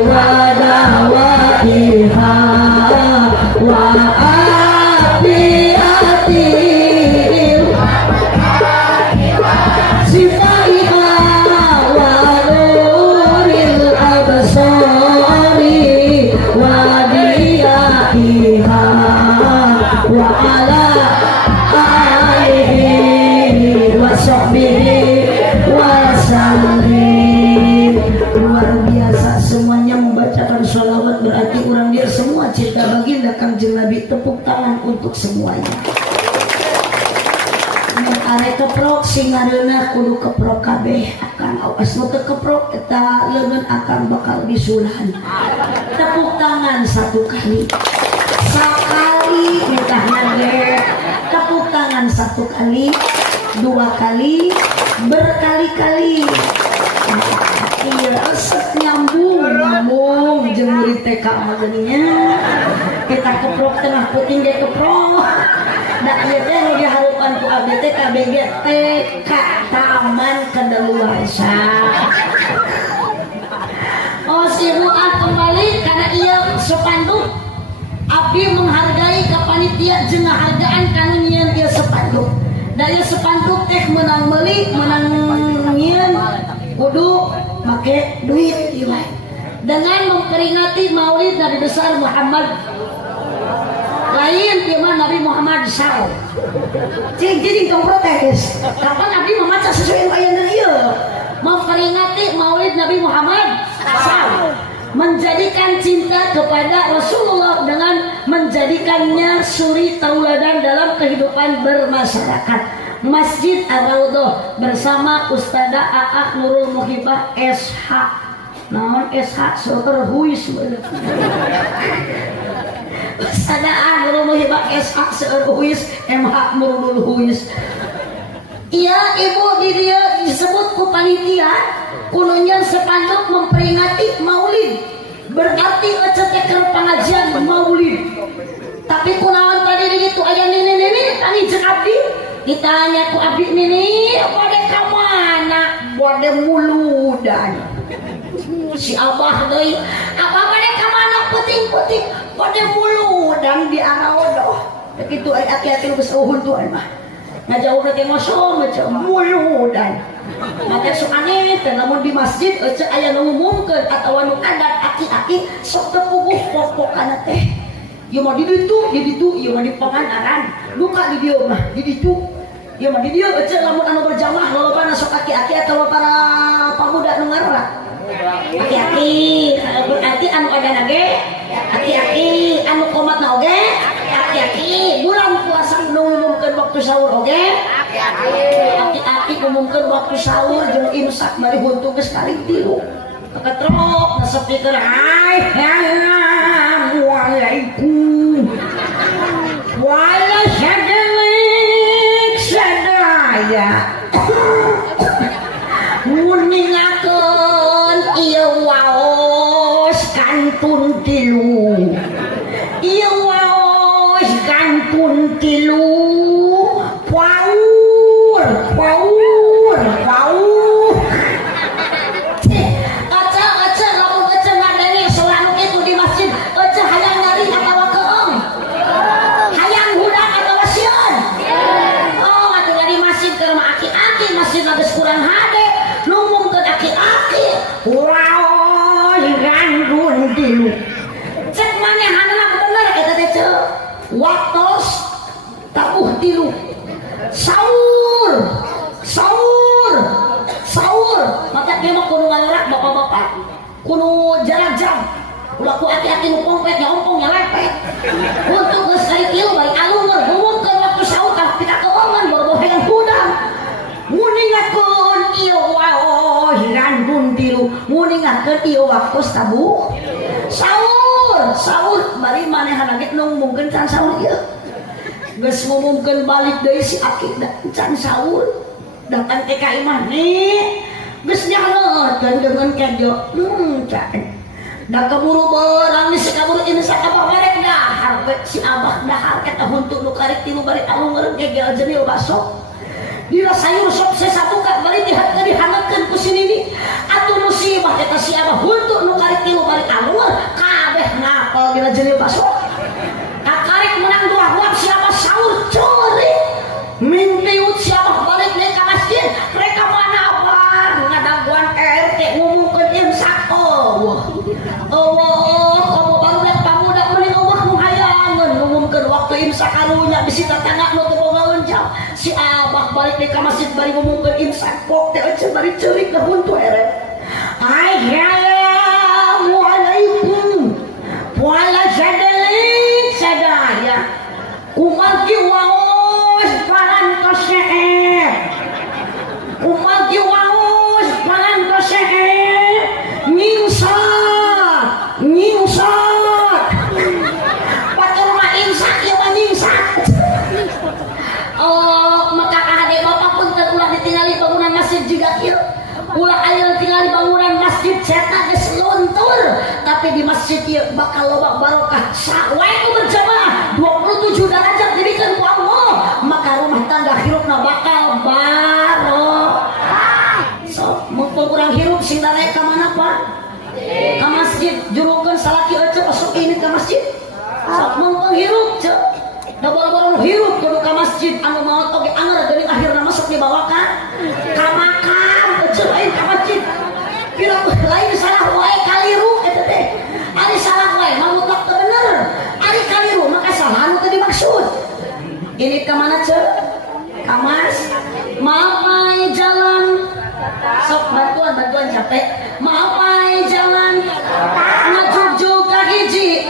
wa dawatiha wa afiatil sifaiha wa nuril absari wa diyahiha wa ala alihi wa sahbihi wa sallim. Luar biasa semuanya membacakan sholawat, berarti orang dia semua cinta baginda Kangjeng Nabi. Tepuk tangan untuk semuanya. Mun are keprok singareuna kudu keprok kabeh, akan awas nu teu keprok eta leungeun akan bakal bisulan. Tepuk tangan satu kali. Sekali nikahnya ge. Tepuk tangan satu kali, dua kali, berkali-kali. Iya, resep nyambung jeung murid TK mah geuninnya. Kita keprok tengah puting ge keprok. Da ieu teh nu diharupan ku abdi teh KBG TK Taman Kadaluarsa. Oh, si Ru'ah kembali karena ia sepanduk. Abdi menghargai kapanitia jeung ngahargaan kanu nyieun ieu sepanduk. Da ieu sepanduk teh menang meuli, menang nyieun kudu make duit ieu dengan memperingati Maulid Nabi besar Muhammad. Lain ieu mah Nabi Muhammad SAW. Cing tong protes. Kapan Abdi memaca sesuai ayeuna ieu? Memperingati Maulid Nabi Muhammad SAW. Menjadikan cinta kepada Rasulullah dengan menjadikannya suri tauladan dalam kehidupan bermasyarakat. Masjid Ar-Raudhah bersama Ustadzah Aak Nurul Muhibah SH. Naon SH seueur huis. Ustadzah Aak Nurul Muhibah SH seueur huis, MH Nurul huis. Iya, ibu di dia disebut ku panitia kununya sepanduk memperingati Maulid. Berarti eceteker pengajian Maulid. Tapi kunaon tadi ditu aya nini tani jeung abdi. Ditanya ku abdi nini, bade ka mana? Bade muludan. Si abah deui, abah bade ka mana puting-puting? Bade muludan di Araodoh. Begitu aki-aki geus euhun tuh mah. Ngajauh ke ngosong macam muludan. Maka sok aneh teh lamun di masjid ece aya nu ngumumkeun atawa nu adat aki-aki sok teu puguh pokokana teh. Ieu mah di ditu, ieu mah di pangandaran. Duka di dieu mah, di ditu. Ieu mah di dieu ece lamun anu berjamaah lolobana sok aki-aki atawa para pamuda nu ngarorak. Aki-aki, berarti anu adana ge, aki-aki anu komatna oge, aki-aki bulan puasa nu ngumumkeun waktu sahur oge. Aki-aki ngumumkeun waktu sahur jeung imsak bari huntu geus kali 3. Ketrok nasepikeun assalamualaikum. Wala sadaya. Mun ningakeun ieu waos kantun 3. Ieu waos kantun 3. Paur. Aca lamun aca ngadenge selanu kitu di masjid, aca hayang nyari atawa keeng. Hayang hudak atawa sieun. Oh, atuh di masjid keur mah aki-aki, masjid geus kurang hade. Numungkeun aki-aki. Wow, gandun 3. Cek manehanna bener eta teh ceuk. Waktos tabuh 3. Sahur maka dia mah kudu ngalorak bapak-bapak kudu jalan jam ulah ku hati-hati nu pompet ompong lepet untuk geus kali kieu bari alumur ngumumkeun waktu sahur kan kita keongan boboh hayang hudang mun ningakeun ieu wae hiran buntil ieu nguningakeun ieu waktu tabu sahur bari manehna ge ngumumkeun can sahur ieu geus ngumumkeun balik deui si Aki can sahur datang ke ka imah nih geus nyahoeun dengan kejo can da kaburu barang si kaburu insya apa barek dahar si abah dahar eta huntu nu karek tilu bari alung ngeureun gegel jenil baso dina sayur sop sesabuka bari dihangatkeun ku si Nini atuh musibah eta si abah huntu nu karek tilu bari alung kabeh ngapal dina jenil baso kakarek menang dua huap siapa sahur curi mimpi ut siapa balik deui ka masjid mereka mana apa ngadaguan RT ngumumkeun imsak kamu barudak pamudak mending Allah menghayangan ngumumkeun waktu imsak karunya bisi tetangga nu teu boga wencang si abah balik deui ka masjid bari ngumumkeun imsak pok teh ece bari ceurik da huntu ere assalamualaikum wala sadalik sadaya kumagi waos paran koseep kumagi waos paran koseep nyingsak patur mah imsak ieu mah nyingsak maka kahade bapak punten ulah ditingali bangunan masjid juga kieu ulah aya tinggali bangunan masjid cetak geus luntur tapi di masjid ieu bakal loba barokah sawae ku berjamaah 27 derajat dibikeun ku Allah maka rumah tangga hirupna bakal barokah sok mumpung kurang hirup sing daek ka mana Pak ka masjid jurukeun salaki ece masuk ini ke masjid sok mumpung hirup ce da boro-boro hirup kudu ka masjid anu maot oge anger geuning akhirna masuk dibawa ka makam ece lain ka masjid kira lain salah wae kaliru eta teh ari salah wae mutlak teu bener ari kaliru maka salah anu teu dimaksud ini ka mana ce ka mas mapai jalan sok bantuan capek mapai jalan ngajujuk ka hiji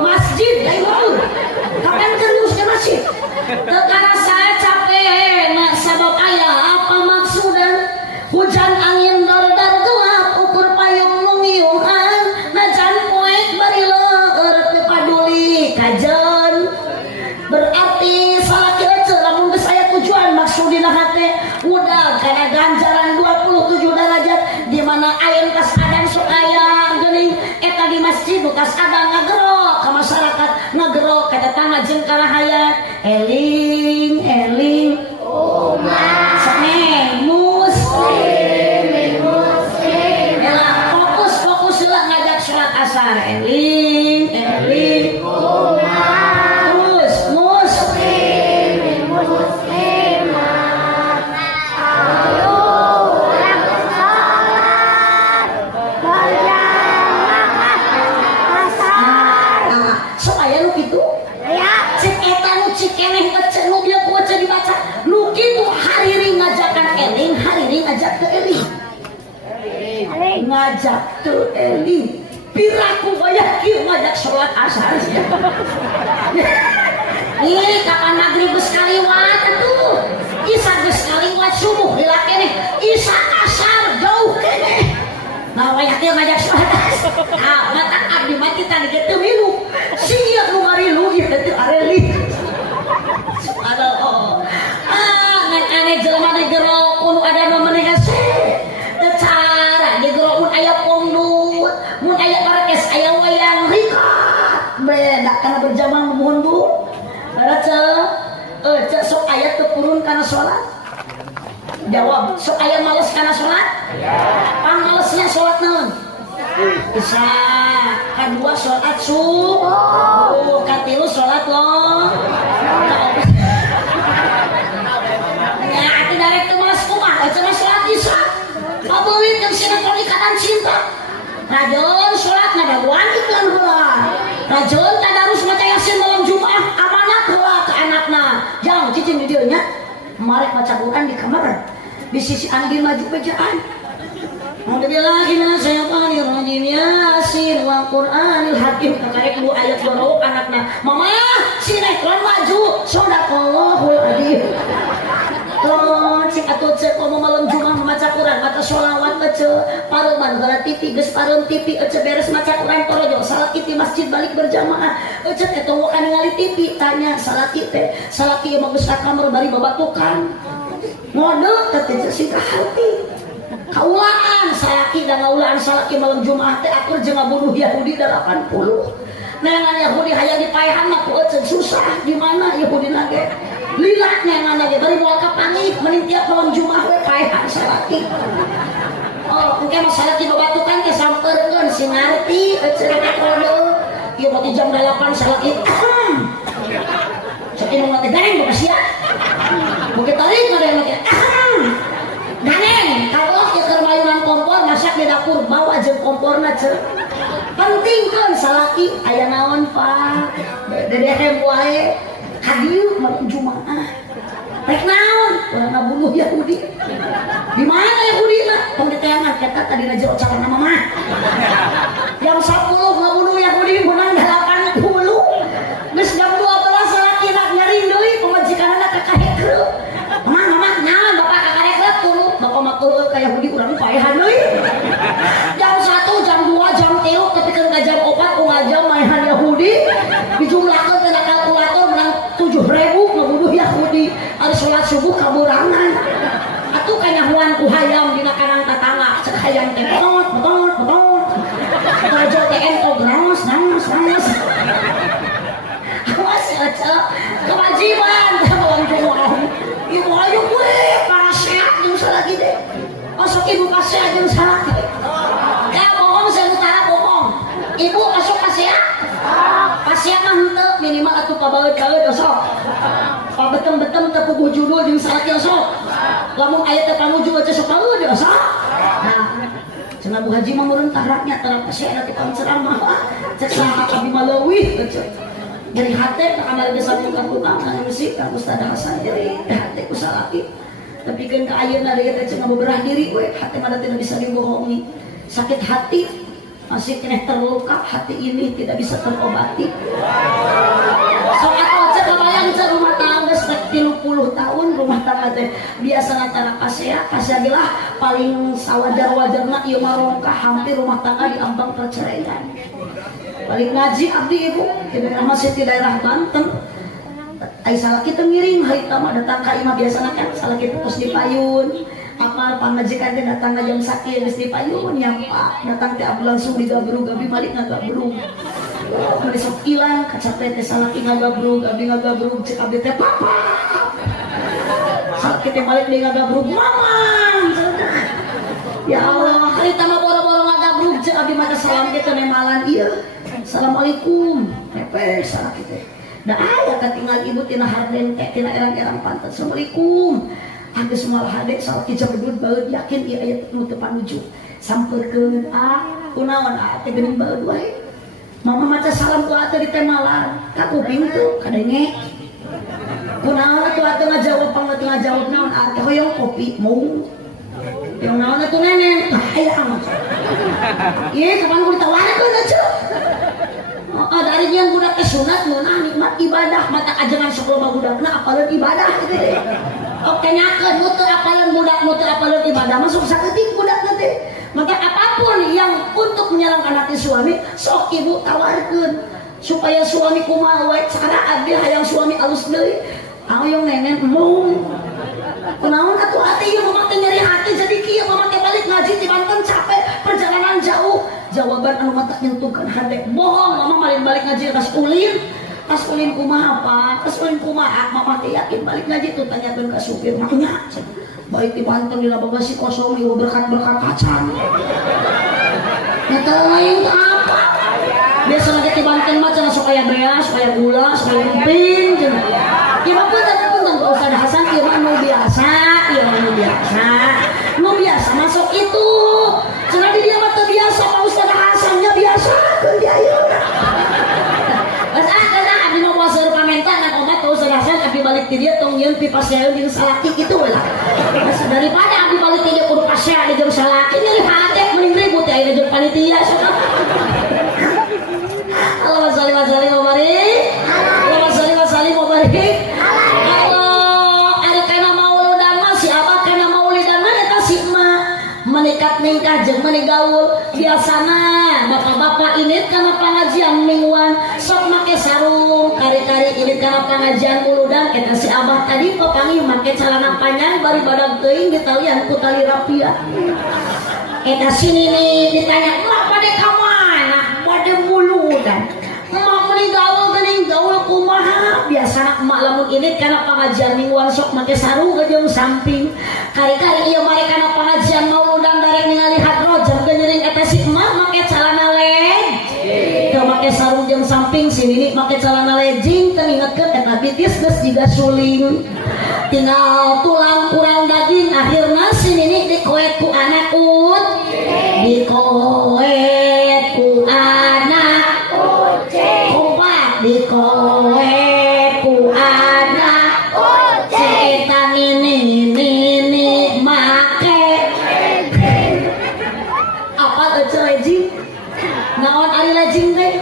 masjid lain betul kapan terus ke masjid tekana saya capek na sabab aya apa maksudan hujan angin dar-dar gelap ukur payung lungiuhan najan poek bari leur teu paduli kajen berarti salaki ece lamun geus aya tujuan maksudina hate udah kana ganjaran 27 derajat di mana ayeun kas adan sok aya geuning eta di masjid kas adan ngagerok ka masyarakat ngagerok ka tetangga jeung kalahayat eling muslim fokus heula ngajak salat asar eling terus muslim ngajak ke eling piraku wayah kieu ngajak salat asar ini kapan maghrib geus kaliwat atuh isya geus kaliwat subuh heula keneh isya asar jauh keneh nah wayah kieu ngajak salat asar mata abdi mati tadi teu milu sia nu marilu ieu teh areli subhanallah ngan aneh jelema teh gerok kudu ada nu meuneh aya pongdut mun aya parakes aya wayang rikat beda kana berjamaah mohon Bu baraca cek sok aya teu purun kana salat jawab sok aya males kana salat pangalesnya salat naon bisa kadua salat subuh katilu salat lo ya ati darek teu males kumaha cenah salat isya pabelit yang sinetron ikatan cinta rajon sholat ngadaguan iklan heula rajon tadarus maca yasin malam Jumat amanah heula ka anakna jang cicing di dieu nya marek maca Quran di kamar di sisi anggil maju bejaan Alhamdulillah minasyaitonir rajim yasin wal Qur'anil hakim kakarek 2 ayat 2 rauk anakna mama sinetron maju sadaqallahul adzim lamun cik atuh cek komo malam Jumat maca Quran maca sholawat ece pareman gara TV geus pareum TV ece beres maca Quran torojo salat di masjid balik berjamaah ece teh tong kan ningali TV tanya salat teh salat ieu mah geus ka kamar bari babatukan ngode teh sing ka hati kaulaan salaki dan ngaulaan salaki malam Jumat teh akur jeung ngabunuh Yahudi 80 nengan Yahudi hayang dipaehan mah ku ece susah di mana Yahudi nage lilat nengan lagi bari moal ka pangit mending tiap malam Jumat we paehan salaki oh engke mah salaki babatukan teh sampeurkeun si ngarti ece teh kode ieu mah jam 8 salaki saking mah teh gareng bekas sia bukit tarik ngade teh gareng kalau ieu keur mayunan kompor masak di dapur bawa jeung komporna ce penting kan salaki aya naon Pak dedehem wae hadiu malam Jumaah rek naon urang ngabunuh Yahudi di mana Yahudi mah pembiteangan kita tadi na jero calana mama yang 10 ngabunuh Yahudi menang 80 geus jam 12 salaki nak nyaring deui pamajikanana ka kahekreu mama naon bapak ka kahekreu tulup bapak mah tulup ka Yahudi urang paehan deui jam 1 jam 2 jam 3 ketika jam 4 ngajam maehan Yahudi dijumlahkeun tina kalkulator menang 7.000 ngabunuh Yahudi ari salat subuh kaburangan atuh kanyahuan ku hayam dina kanang tatangga cek hayam teh betot rajo teh entog naos awas aja kewajiban malam Jumat ibu ayo gue para sehat jeung salaki deh masuk ibu pasea jeung salaki ya bohong seutara bohong ibu masuk pasea pasea mah henteu minimal atuh pabaeut-baeut sok pabetem-betem teu puguh judul jeung salaki sok lamun aya teh panuju aja sok paeut sok nah cenah Bu Haji mah meureun taraknya tara pasea teh panceramah cek saha abi maleuwih dari hati kamar desa tukang-tukang musik ka Ustaz Hasan jadi hati ku salaki tapi kan ke ayeuna deui teh cenah beberah diri we hati mah tidak bisa dibohongi sakit hati masih kena terluka hati ini tidak bisa terobati soalnya aja kebayang ke rumah tangga sekitar 30 tahun rumah tangga teh biasa antara kasea gelah paling sawajar-wajarna ieu mah rongkah hampir rumah tangga di ambang perceraian balik ngaji abdi ibu di daerah masjid di daerah Banten ai salaki teu ngiring hari tama datang ka imah biasana kan salaki pupus di payun apa pamajikan teh datang ka jam sakit geus di payun ya Pak datang teh abdi langsung digabrug abdi balik ngagabrug bari sok ilang kacapet teh salaki ngagabrug abdi ngagabrug cek abdi teh papa salaki teh balik deui ngagabrug mama ya Allah hari tama boro-boro ngagabrug cek abdi mata salam teh nemalan ieu Assalamualaikum pepes salah kita dah ayah ketinggal ibu tina harden teh tina erang-erang pantat Assalamualaikum hampir semua hadek salah kita berdua baut yakin iya ayat nu teu panuju sampeurkeun kunaon teh geuning baut wae mama maca salam ku atuh di teh malar ka kuping tuh kadenge kunaon atuh atuh ngajawab pangateu ngajawab naon teh hoyong kopi mau yang naon atuh nenen aya amat ieu kapan ku ditawarkeun atuh dari yang budak kesunat nuna nikmat ibadah mata ajangan sekolah budakna apalun ibadah gitu deh oke nyakeun muter apalun budak muter apalun ibadah masuk saeutik budak nanti maka apapun yang untuk menyenangkan hati suami sok ibu tawarkeun supaya suami kumaha wae cara abdi hayang suami alus deui ayeung nenen mung kunaon atuh ati ieu mama teh nyeri hati jadi kieu mama teh balik ngaji di Banten capek perjalanan jauh jawaban anu mata nyentuhkeun hade bohong mama malin balik ngaji kas ulin kumaha Pak kas ulin kumaha mama teh yakin balik ngaji tuh tanyakeun ka supir maknya baik di Banten di Lababasi kosong ieu berkat-berkat kacang eta lain apa biasa lagi di Banten mah cenah sok aya beas supaya gula supaya emping cenah ieu mah punten Ustaz Hasan ieu mah nu biasa masuk itu cenah di dia mah teu biasa Pak Ustaz Hasannya biasa keun di ayeuna geus kana abdi mah puasa pamenta ngan obat Pak Ustaz Hasan abdi balik ti dieu tong nyieun pipas saeun jeung salaki kitu we lah daripada abdi balik ti dieu kudu pasea di jeung salaki nyeri hate mending ribut aya jeung panitia Allahumma shalli wa sallim wa barik Allahumma shalli wa sallim wa barik Allah ari kana mauludan meni gaul biasana bapak-bapak ini karena pengajian mingguan sok make sarung kari-kari ini karena pengajian uludan kita si abah tadi pepangi make celana panjang bari badag teuing di talian ku tali rapia kita sini nih ditanya mak pada kamana pada muludan emak meni gaul geuning gaul kumaha biasana emak lamun ini karena pengajian mingguan sok make sarung ke jeung samping kari-kari ieu mare kana pengajian mauludan darek ningali hadrojam geuning eta si emak make celana legging teu make sarung jeung samping si nini make celana legging teu ingetkeun eta bitis geus jiga suling tinggal tulang kurang daging akhirna si nini dikoet ku anak ut dikoet ku anak kompak dikoet ku anak cetan ini make apa tuh lejing naon ari lejing teh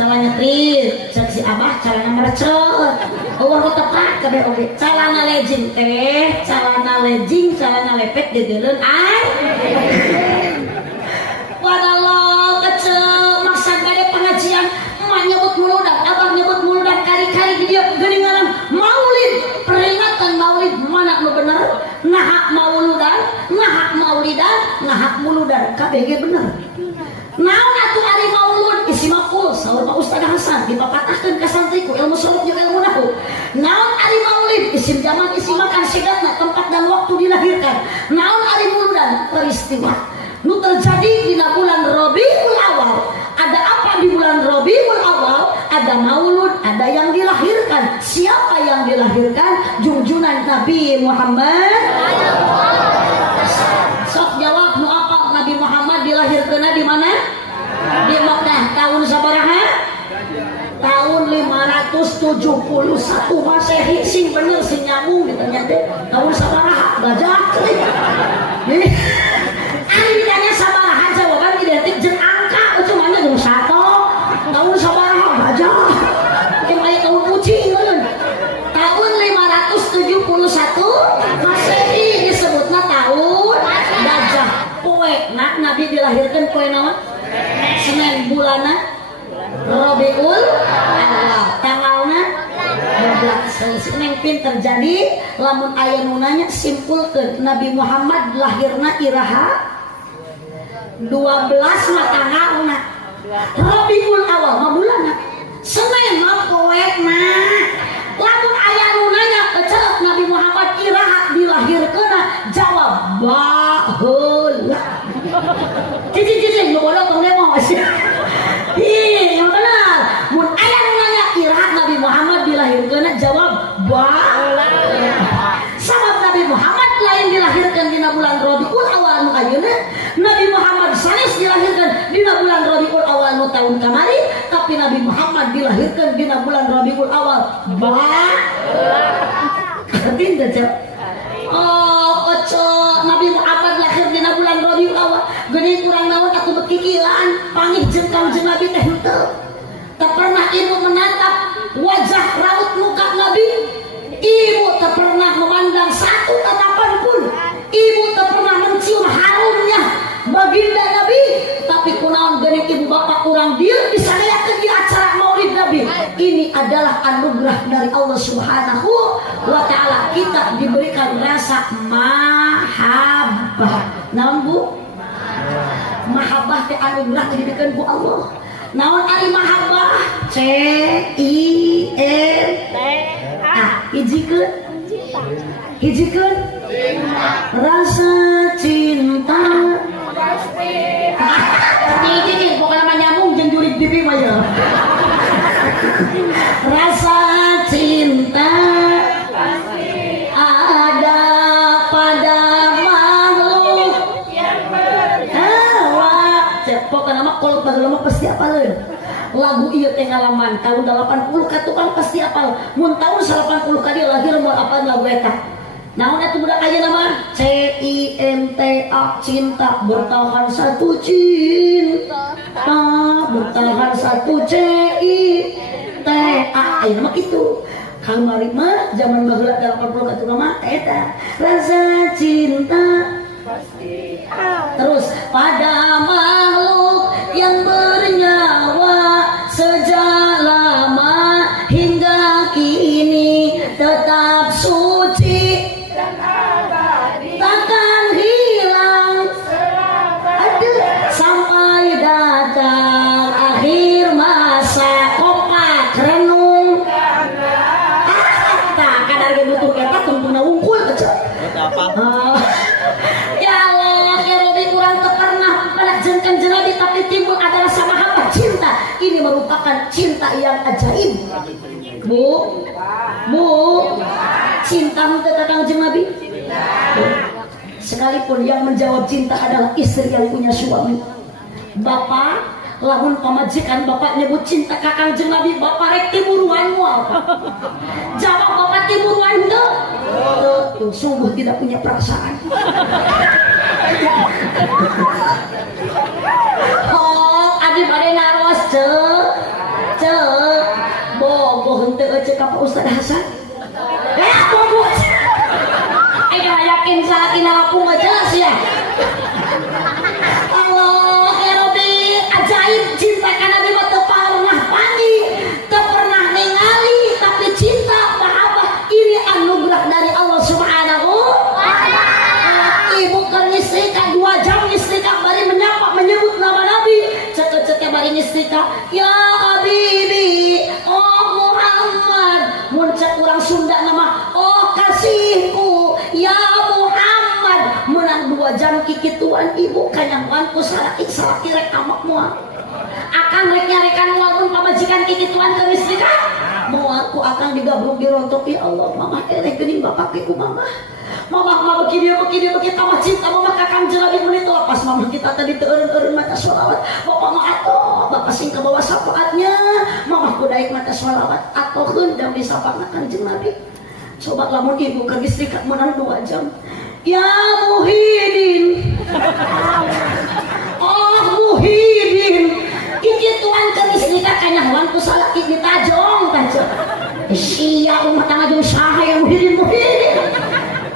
calana nyetrit cek si abah calana merecet eueuh tepat kabeh oge calana lejing teh calana lejing calana lepet dedeuleun ai wadallah keceu maksud bade pengajian emak nyebut muludan abah nyebut muludan kari-kari di dieu geuningan maulid peringatan maulid mana nu bener ngahak mauludan ngahak maulidan ngahak muludan kabeh ge bener naon atuh ari maulud isi makul saur Pak Ustaz Hasan dipapatahkeun ka santriku ilmu shorok jeung ilmu nahwu naon ari maulid isim zaman isi makan sigatna tempat dan waktu dilahirkan naon ari muludan peristiwa nu terjadi di bulan Rabiul Awal ada apa di bulan Rabiul Awal ada maulud ada yang dilahirkan siapa yang dilahirkan junjunan Nabi Muhammad sok jawab nu apa Nabi Muhammad dilahirkeun di mana di Makkah tahun sabaraha tahun 571 Masehi sing bener sing nyambung ditanya teh tahun sabaraha gajah ari ditanya sabaraha jawaban identik jeung angka cuma nya jeung 1 tahun sabaraha gajah jeung aya tahun kucing tahun 571 Masehi disebutna tahun gajah poe Nabi dilahirkan poe naon Senin bulana Rabiul Awal tanggalna 12 Senin pinter jadi lamun aya nu nanya simpulkeun Nabi Muhammad lahirna iraha 12 na tanggalna Rabiul Awal mah bulana Senin mah poena lamun aya nu nanya ceuk Nabi Muhammad iraha dilahirkeunna jawab baheula cici lu bodoh tong demo masih yang benar mun aya nu nanya iraha Nabi Muhammad dilahirkeunna jawab baheula sabab Nabi Muhammad lain dilahirkan dina bulan Rabiul Awal nu ayeuna Nabi Muhammad sanes dilahirkan dina bulan Rabiul Awal nu tahun kamari tapi Nabi Muhammad dilahirkan dina bulan Rabiul Awal ngerti enggak Cak? Oh oco Nabi Muhammad lahir dina bulan Rabiul Awal geuning kurang naon atuh bekikilan pangih jeung Kangjeng Nabi teh henteu tak pernah ibu menatap wajah raut muka Nabi ibu tak pernah memandang satu tatapan pun ibu tak pernah mencium harumnya baginda Nabi tapi kunaon geuning ibu bapak kurang dieu bisa ngeliatkeun di acara maulid Nabi ini adalah anugerah dari Allah Subhanahu wa ta'ala kita diberikan rasa mahabbah naon Bu? Mahabbah teh anugerah diberikan ku Allah naon ari mahabbah C-I-N-T-A hijikeun rasa cinta hiji pokoknya mah nyambung jeung jurig bibi mah ya rasa cinta ada pada makhluk pokoknya mah kalau bagelama pasti apaleun lagu ieu teh ngalaman tahun 80 ka tukang pasti apal mun tahun 80 ka dia lahir moal apal lagu eta naon atuh budak ayeuna mah C-I-N-T-A cinta bertahan satu cinta bertahan satu C-I-T-A ayeuna mah kitu kamari mah zaman baheula 80 ka tukang mah eta rasa cinta pasti Terus pada makhluk yang bernyawa sejak lama hingga kini tetap suci dan abadi, takkan hilang sampai datang akhir masa. Kopak renung tak kadar butuh kita tuntuna unggul aja. Ya Allah, ya Rabbi, kurang pernah pada jengkan jenabi tapi timbul adalah sama hamba cinta. Ini merupakan cinta yang ajaib. Bu, cinta untuk kakang jenabi. Sekalipun yang menjawab cinta adalah istri yang punya suami. Bapak, lamun pamajikan bapak nyebut cinta kakang jenabi, bapak rek timuruan mual. Jawab bapak timuruan tuh. Sungguh tidak punya perasaan. Oh, adi pada naros bobo henteu ece ka Pak Ustaz Hasan. Bobo. Ayo yakin sakin aku mah jelas ya. Allah ya Rabbi, ajaib cinta ka Nabi mah teu pernah pandi, teu pernah ningali, tapi cinta mahabbah ini anugerah dari Allah Subhanahu wa taala. Ibu keur ngistrika 2 jam ngistrika bari menyebut nama Nabi. Cek bari ngistrika, ya Habibi, oh Muhammad. Mun cek urang Sunda nama, oh kasihku, ya Muhammad. Menang 2 jam kikituan ibu kanyangan ku salaki rek amak moal. Akan rek nyarekan moal pun pamajikan kikituan ke istrika. Moal ku akan digabruk dirontok, ya Allah, mama erek geuning bapak ku mama. Mama begini tambah cinta mama kakang jenabi menit lepas mama kita tadi teureun-eureun maca sholawat. Bapak mah atoh, bapak sing ke bawah syafaatnya. Mama ku daek maca sholawat atoheun dan disapana kanjeng Nabi. Coba lamun ibu ke istrika menang 2 jam. Ya Muhyiddin. Oh Muhyiddin. Iki tuan ke istrika kanyahoan ku salaki ditajong. Sia umat tangajung saha yang Muhyiddin.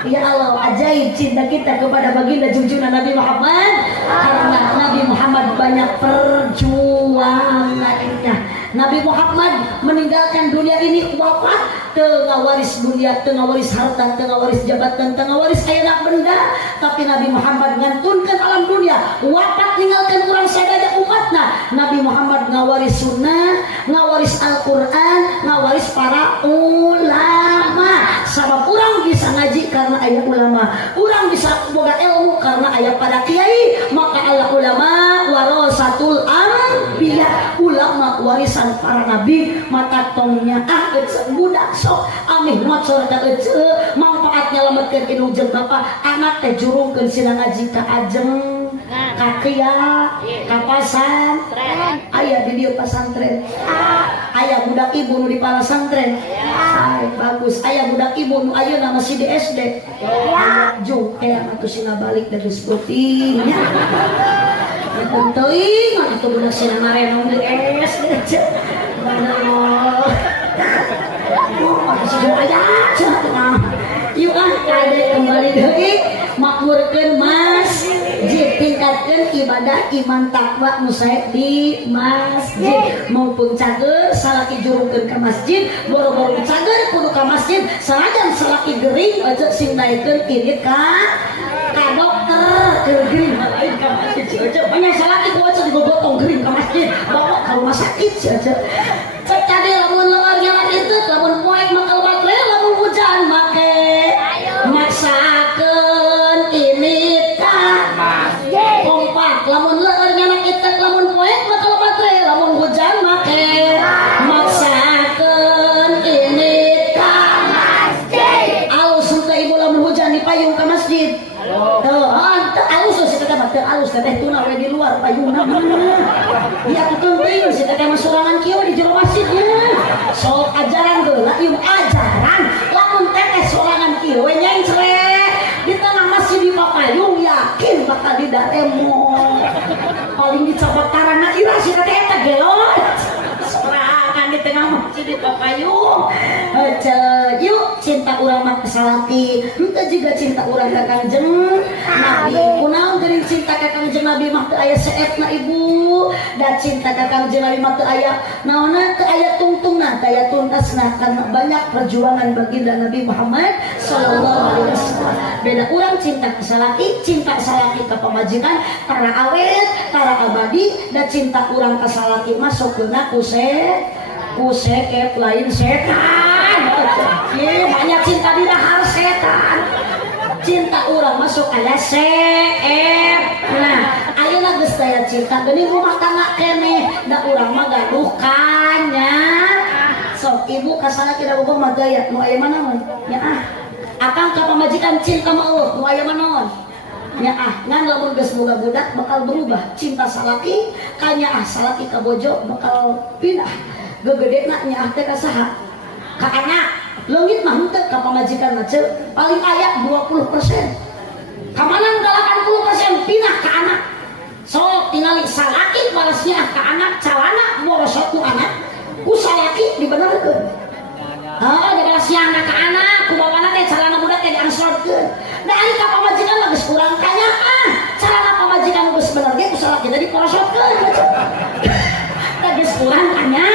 Ya Allah, ajaib cinta kita kepada baginda junjungan Nabi Muhammad. Karena Nabi Muhammad banyak perjuangannya. Nabi Muhammad meninggalkan dunia ini wafat, tengah waris dunia, tengah waris harta, tengah waris jabatan, tengah waris ayeuna benda. Tapi Nabi Muhammad ngantunkan alam dunia, wafat ninggalkan kurang sadaya umatna. Nabi Muhammad ngawaris sunnah, ngawaris Al-Quran, ngawaris para ulama. Sabab urang bisa ngaji karena ayat ulama, urang bisa boga ilmu karena ayat pada kiai. Maka Allah ulama warasatul anbiya, ulama warisan para nabi. Maka tongnya budak sok amih mocor ka manfaat nyelametkeun indung jeung bapak anak teh jurungkeun sina ngaji ka ajeng ka kieu ka pasantren. Aya di dieu pasantren, aya budak ibu nu di pasantren. Bagus, aya budak ibu nu ayeuna masih di SD. Jung aya atuh sina balik dari sporting nya. Teuing atuh budak sina marenong di SD. Yuk kade kembali deui makmurkeun masjid, tingkatkeun ibadah iman takwa musaib di masjid. Maupun cager salaki jurungkeun ke masjid, boro-boro cager kudu ka masjid, sanajan salaki gering aja sing naikeun irit ka dokter gering lain ka masjid aja. Banyak salaki ku aja digotong gering ka masjid, bawa ka rumah sakit aja. Cek tadi lamun leueur nyala itu, lamun poek makal batle, lamun hujan make maksakeun ini ka masjid. Kompak lamun leueur nyana kita, lamun poek makal batle, lamun hujan make maksakeun ini ka masjid. Alus teh ibu lamun hujan dipayung ka masjid. Tuh, alus sih teh mah teu alus teh tuna we di luar payungna. Iya tuh teuing sih teh mah sorangan kieu di jero masjid nya. Sok ajaran geula ieu ajaran lamun teh sorangan kieu we nyencrek di tengah masjid di papayung yakin bakal didaremo. Paling dicoba karana ira sih teh eta gelot. Sorangan di tengah masjid di papayung. Yuk cinta urang mah salaki henteu juga cinta urang ka Kangjeng Nabi kunaon geuning cinta ka Kangjeng Nabi mah teu aya seetna ibu da cinta ka Kangjeng Nabi mah teu aya naonna teu aya tungtungna teu aya tuntasna karena banyak perjuangan baginda Nabi Muhammad sallallahu alaihi wasallam beda urang cinta ka salaki ka pamajikan karena awet karena abadi dan cinta urang ka salaki masuk keuna kuseket lain setan ye banyak cinta di dahar setan cinta urang masuk aya seep nah ayeuna geus daya cinta geuning rumah tangga keneh da urang mah gaduh kanya sok ibu ka salaki da bogoh mah gaya nu aya manaon nya akang ka pamajikan cinta mah eueuh nu aya manaon nya ngan lamun geus boga budak bakal berubah cinta salaki kanya salaki ka bojo bakal pindah gegedena nya teh ka saha ka anak leungit mah henteu ka pamajikan mah paling aya 20% kamanan 80% pindah ka anak sok tingali salaki balasnya ka anak calana borosot ku anak ku salaki dibenerkeun dibalasnya anak ka anak ku bapana teh calana budak teh diangsorkeun da ari ka pamajikan mah geus kurang kanya calana pamajikan geus bener ge ku salaki teh diporosotkeun da geus kurang kanya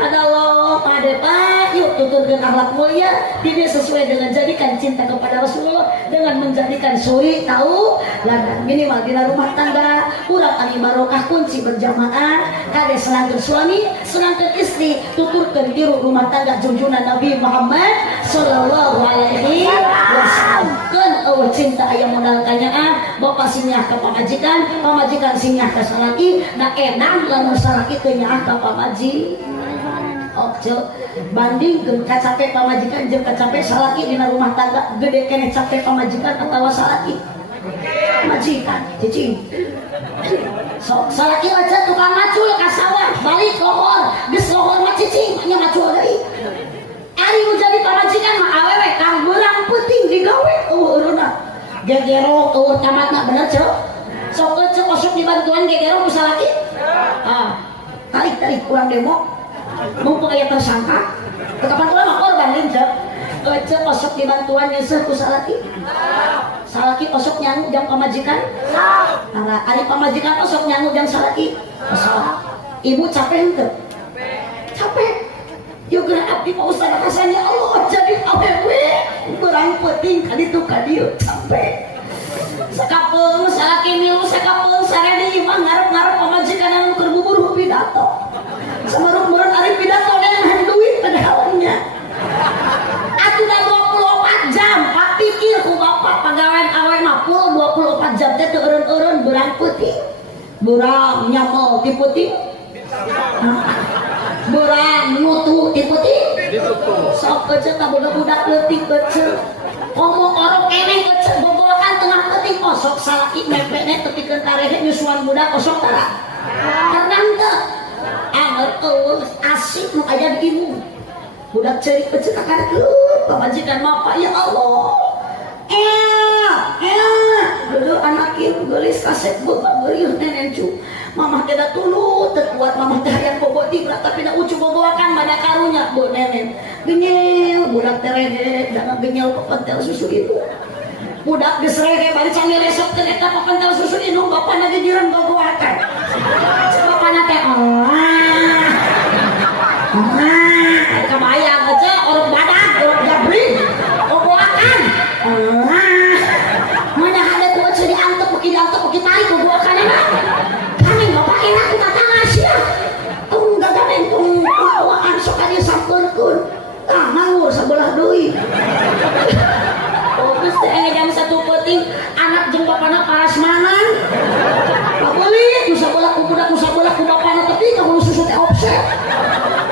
Allah Pak yuk tuturkan akhlak mulia ini sesuai dengan jadikan cinta kepada Rasulullah dengan menjadikan suri tahu ladang minimal di rumah tangga urang ari barokah kunci berjamaah kade selangkeur suami selangkeur istri tuturkan tiru rumah tangga junjungan Nabi Muhammad sallallahu alaihi wasallam keun eueuh cinta aya modal kanyaan bapak singgah ka pamajikan singgah ka salaki da edan lamun salaki teu nyaah ka pamaji ojo banding kacape pamajikan jeung kacape salaki dina rumah tangga gede keneh capek pamajikan atawa salaki majikan cicing sok salaki aja tukang macul ka sawah balik lohor geus lohor mah cicing nya macul deui ari nu jadi pamajikan mah awewe kang beurang peuting digawe eueureuna gegero eueuh tamatna bener ceu sok ceu osok dibantuan gegero ku salaki tarik urang demo mumpung aya tersangka kapan ulah mah korban lincep cek osok dibantuan nyeuseut ku salaki osok nyangu jang pamajikan ari pamajikan osok nyangu jang salaki osok ibu capek henteu capek yuk geura abdi mah usah rasanya Allah jadi awewe berang peuting ka ditu ka dieu capek sakapeung salaki milu sakapeung sare di imah ngarep-ngarep pamajikan anu keur bubur pidato semeruk-meruk ari pidato dengan duit padahalnya atuh da 24 jam pak pikir ku bapak pagawean awe mah full 24 jam teh teu eureun-eureun beurang peuting beurang nyamel ti peuting beurang nutu ti peuting sok keceu ka budak-budak leutik keceu ngomong orok keneh keceu bobokan tengah peuting osok salaki mepene teu pikeun karehe nyusuan budak osok tara karena henteu asik nu aya di ibu budak ceurik peuceuk ka kareup pamajikan mapa ya Allah dulu anak ieu geulis kaset boga geulieu nenen cu mamah teh da tuluy teu kuat mamah teh hayang bobo tibra tapi da ucu boboakan bada karunya bu nenen genyel budak teh rege da genyel pepentel susu itu budak geus rege bari canggih resok teh eta pepentel susu indung bapana ge jireun boboakan bapana teh kebayang aja orang badan orang jabri boboakan mana ada kuat sudah diantuk pakai tarik boboakan enak kami bapak enak kita tangan sia enggak gamen bawaan sok aya sampeurkeun ngawur sabelah deui geus teh jam 1 peuting anak jeung bapana parasmanan pabelit nu sabelah ku budak nu sabelah ku bapana tapi ka hulu susu teh offset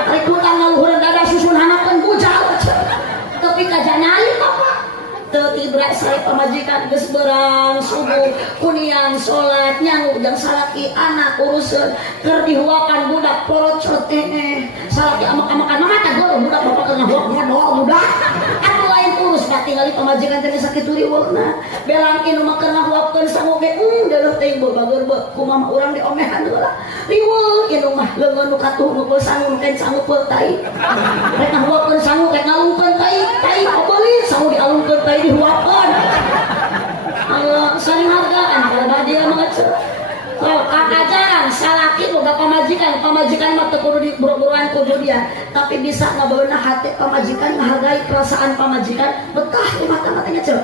ari kutang ngaluhureun dada susun hanapeun bujal tapi kajanali bapak teu tibra sare pamajikan geus beurang subuh kunian salat nyangu jeung salaki anak urusan keur dihuakan budak porocot salaki amak-amakan mah teh budak bapak keur ngahuak budak atuh lain urus tinggali pamajikan teh sakitu riweuna belang inu mah keur ngahuapkeun sangoge deuleuh teuing bageurbeuk kumaha urang diomehan heula riweuh ieu mah leungeun nu katuh nu sangu nu sangu peul tai rek ngahuapkeun sangu rek ngalungkeun tai beuli sangu dialungkeun tai dihuapkeun Allah saling hargaan kalau dia mah oh kakajaran salaki boga pamajikan mah teu kudu diburu-buruan kudu dia tapi bisa ngabeunah hati pamajikan menghargai perasaan pamajikan betah di mata matanya ceu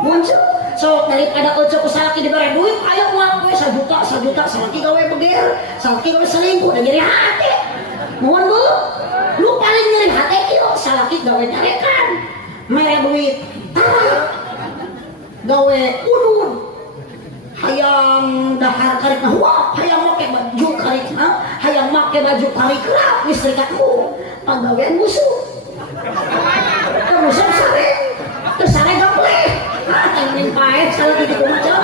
muncul so daripada ojo salaki dibere duit ayo uang gue 1 juta salaki gawe beger salaki gawe selingkuh dan nyeri hati mohon bu lu paling nyeri hati kieu salaki gawe nyarekan mere duit gawe udun hayang dahar karikna huap hayang make baju karikna hayang make baju karikna listrikatmu pagawean musuh musuh sare gapleh tanging paet salah kitu macam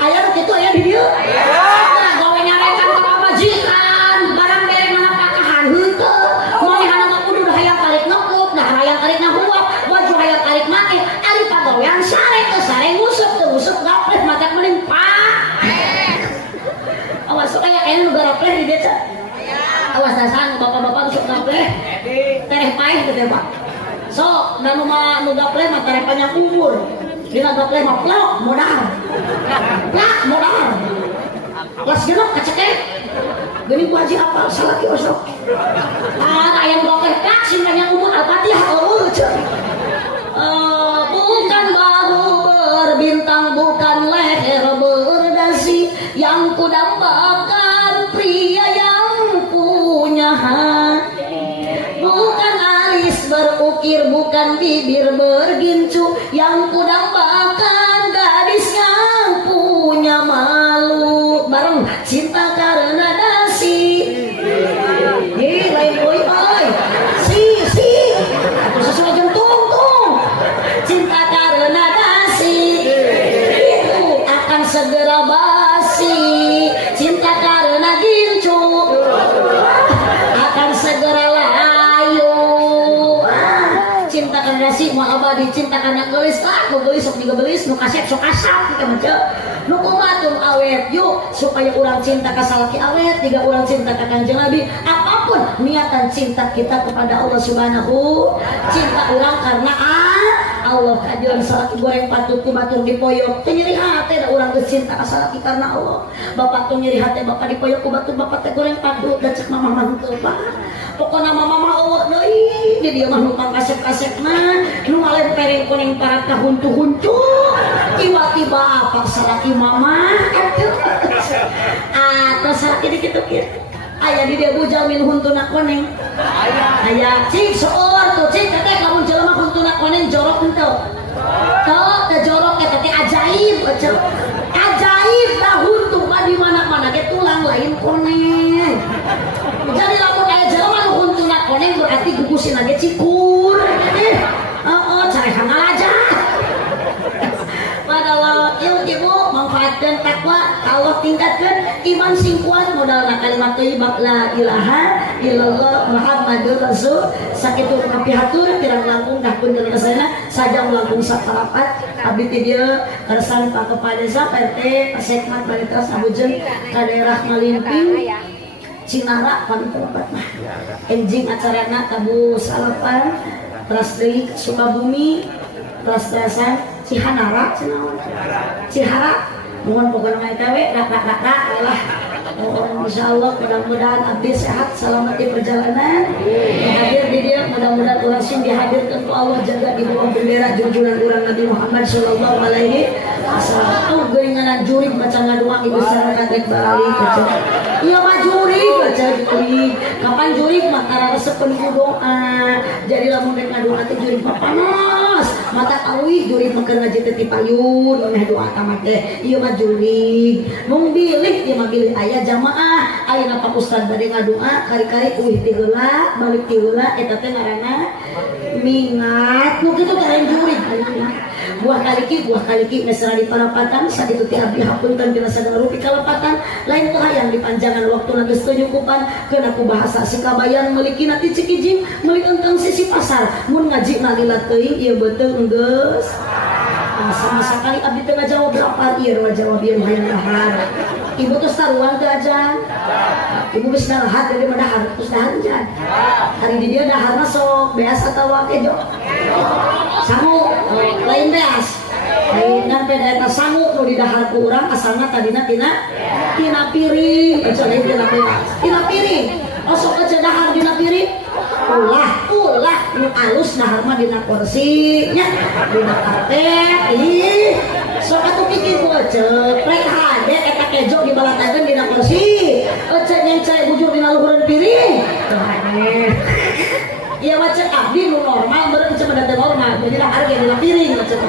aya nu kitu aya di dieu gawe nyarekan ka pamajikan barang derek mana pakahan henteu manehna mah kudu hayang karikna kup dah hayang karikna huap baju hayang karik make ari pagawean sare teu sare musuh gapleh matak mending awas aya aya nu gapleh di dieu awas dasan bapak-bapak sok gapleh tereh paeh teh Pak so nanu mah nu gapleh mah tereh panjang umur dina gapleh mah plok modal las genep kacekek geuning ku haji apal salaki osok aya nu gapleh plak sing panjang umur al-fatihah eueuh ceu bukan bahu berbintang bukan leher berdasi yang kudambakan pria yang punya hati bukan alis berukir bukan bibir bergincu yang kudambakan gadis yang punya malu bareng cinta karena dasi lain oi si sesuai jantung cinta karena dasi itu akan segera basi cinta karena gincu akan segera layu cinta karena dasi mau abadi cinta karena gelis nu gelis sok digebelis nu kasep sok kasap kita macam nu kumaha awet yuk supaya urang cinta ka salaki awet tiga urang cinta ka Kanjeng Nabi apapun niatan cinta kita kepada Allah Subhanahu cinta urang karena Allah kajian salaki goreng patut batur dipoyok teu nyeri hate da urang geus cinta ka salaki karena Allah bapak tuh nyeri hate bapak dipoyok ku batur bapak teh goreng patut da cek mama manteu Pak pokona mama mah eueuh deui di dieu mah nu kasep-kasepna nu ngalempereng kuning parat ka huntu-huntu tiba-tiba apa salaki mama aduh terus salaki dikitu kieu aya di dieu bujal min huntuna koneng aya cik soor tuh cik teteh lamun jelema huntuna koneng jorok henteu teu jorok eta teh ajaib dah huntu mah di mana-mana ge tulang lain koneng jadi lamun aya jelema nu huntuna koneng berarti gugusina ge cikur carehan aja padahal ibu manfaatkan takwa Allah tingkatkan iman sing kuat modalna kalimat thayyibah la ilaha illallah muhammadur rasul sakitu kapihatur pirang langkung dahkeun kana sana sajang langkung saparapat abdi ti dieu keresan Pak Kepala Desa RT Sekmat Balitas Abujeun ka daerah Malimping Cinara pantempat mah enjing acarana Kabu Salapan teras deui Sukabumi teras-terasan Cihanara Cihara mohon pokoknya main tawe rak lah insyaallah mudah-mudahan abdi sehat selamat di perjalanan hadir di dia mudah-mudahan ulasin dihadirkan ku Allah jaga di bawah bendera junjungan urang Nabi Muhammad sallallahu alaihi wasallam tuh geuningan jurig baca ngadoa ibu sareng kadek bali kaca iya mah jurig baca jurig kapan jurig mah tara resepen ku doa jadi lamun rek ngadoa teh jurig papanas mata kawi jurig mah keur ngaji teh ti payun maneh doa tamat teh iya mah jurig mung bilih ieu mah bilih aya jamaah ayeuna Pak Ustad bade ngadoa kari-kari uih ti heula balik ti heula eta teh ngaranna mingat nu kitu teh lain jurig buah kaliki mesra di parapatan sakitu ti abdi hapunten dina sagala rupi kalepatan lain teu hayang dipanjangan waktuna geus teu nyukupan keun aku bahasa sikabayan meulikina ti Cikijing meulik enteng sisi pasar mun ngaji nalila teuing ieu beuteung geus sama sekali abdi teu ngajawab berapa ieu ngajawab ieu hayang dahar Ibu tuh taruhan ke aja. Ibu bisa dahar dari mana dahar terus dahar aja. Hari di dia daharnya sok beas atau kejo. Sangu lain beas. Lain dan peda sangu nu di dahar ku urang asalna tadina tina piring. Aja lain tina piring. Oh sok aja dahar dina piring. Ulah nu alus dahar mah dina kursi nya dina karpet. Ih sok atuh pikir ku ceprek hade eta kejo di balatakeun dina kursi. Ece nyencai bujur dina luhureun piring. Iya macet abdi nu normal beureun cuma da normal. Jadi dahar ge dina piring macet.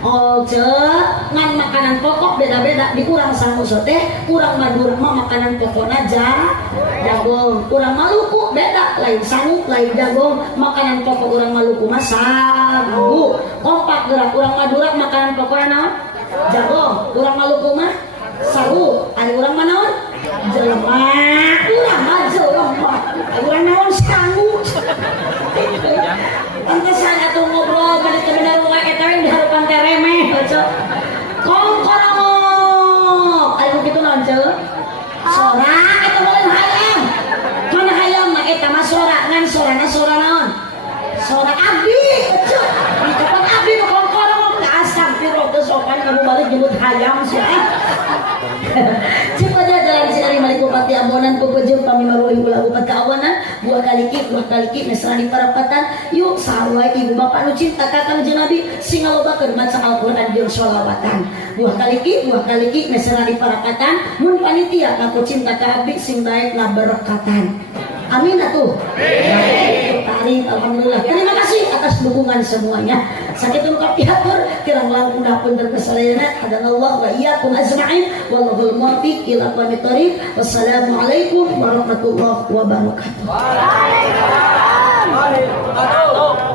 Oh cek ngan makanan pokok beda-beda dikurang sangu teh kurang Madura mah makanan pokokna jagung kurang Maluku beda lain sangu lain jagung makanan pokok kurang Maluku mah sagu kompak gerak kurang Madura makanan pokokna naon jagung kurang Maluku mah sagu ari urang mah naon jelema urang mah jelema urang naon sangu pantesan atuh ngobrol balik ke bener wae eta we diharupan teh remeh cok kongkoramo anu kitu naon cok sora eta meureun hayam mana hayam mah eta mah sora ngan sorana sora naon sora abdi cok di tempat abdi nu kongkoramo astagfirullah teu sopan kamu balik nyebut hayam sia cik aja jalan si ari malik bupati Ambonan pupeujeung pamimaruli ulah bupati Awanan buah kaliki mesra di parapatan yuk sarua ibu bapak nu cinta kakang jeung nabi sing ngalobakeun maca Al-Qur'an jeung sholawatan buah kaliki mesra di parapatan mun panitia ngaku cinta ka abdi sing daekna berkatan amin atuh tarik alhamdulillah terima kasih atas dukungan semuanya sakitu kapihatur kirang langkung dapun terkesalena hadanallahu wa iyyakum ajma'in wallahul muwaffiq ila aqwamit thoriq wassalamualaikum warahmatullahi wabarakatuh. Waalaikumsalam.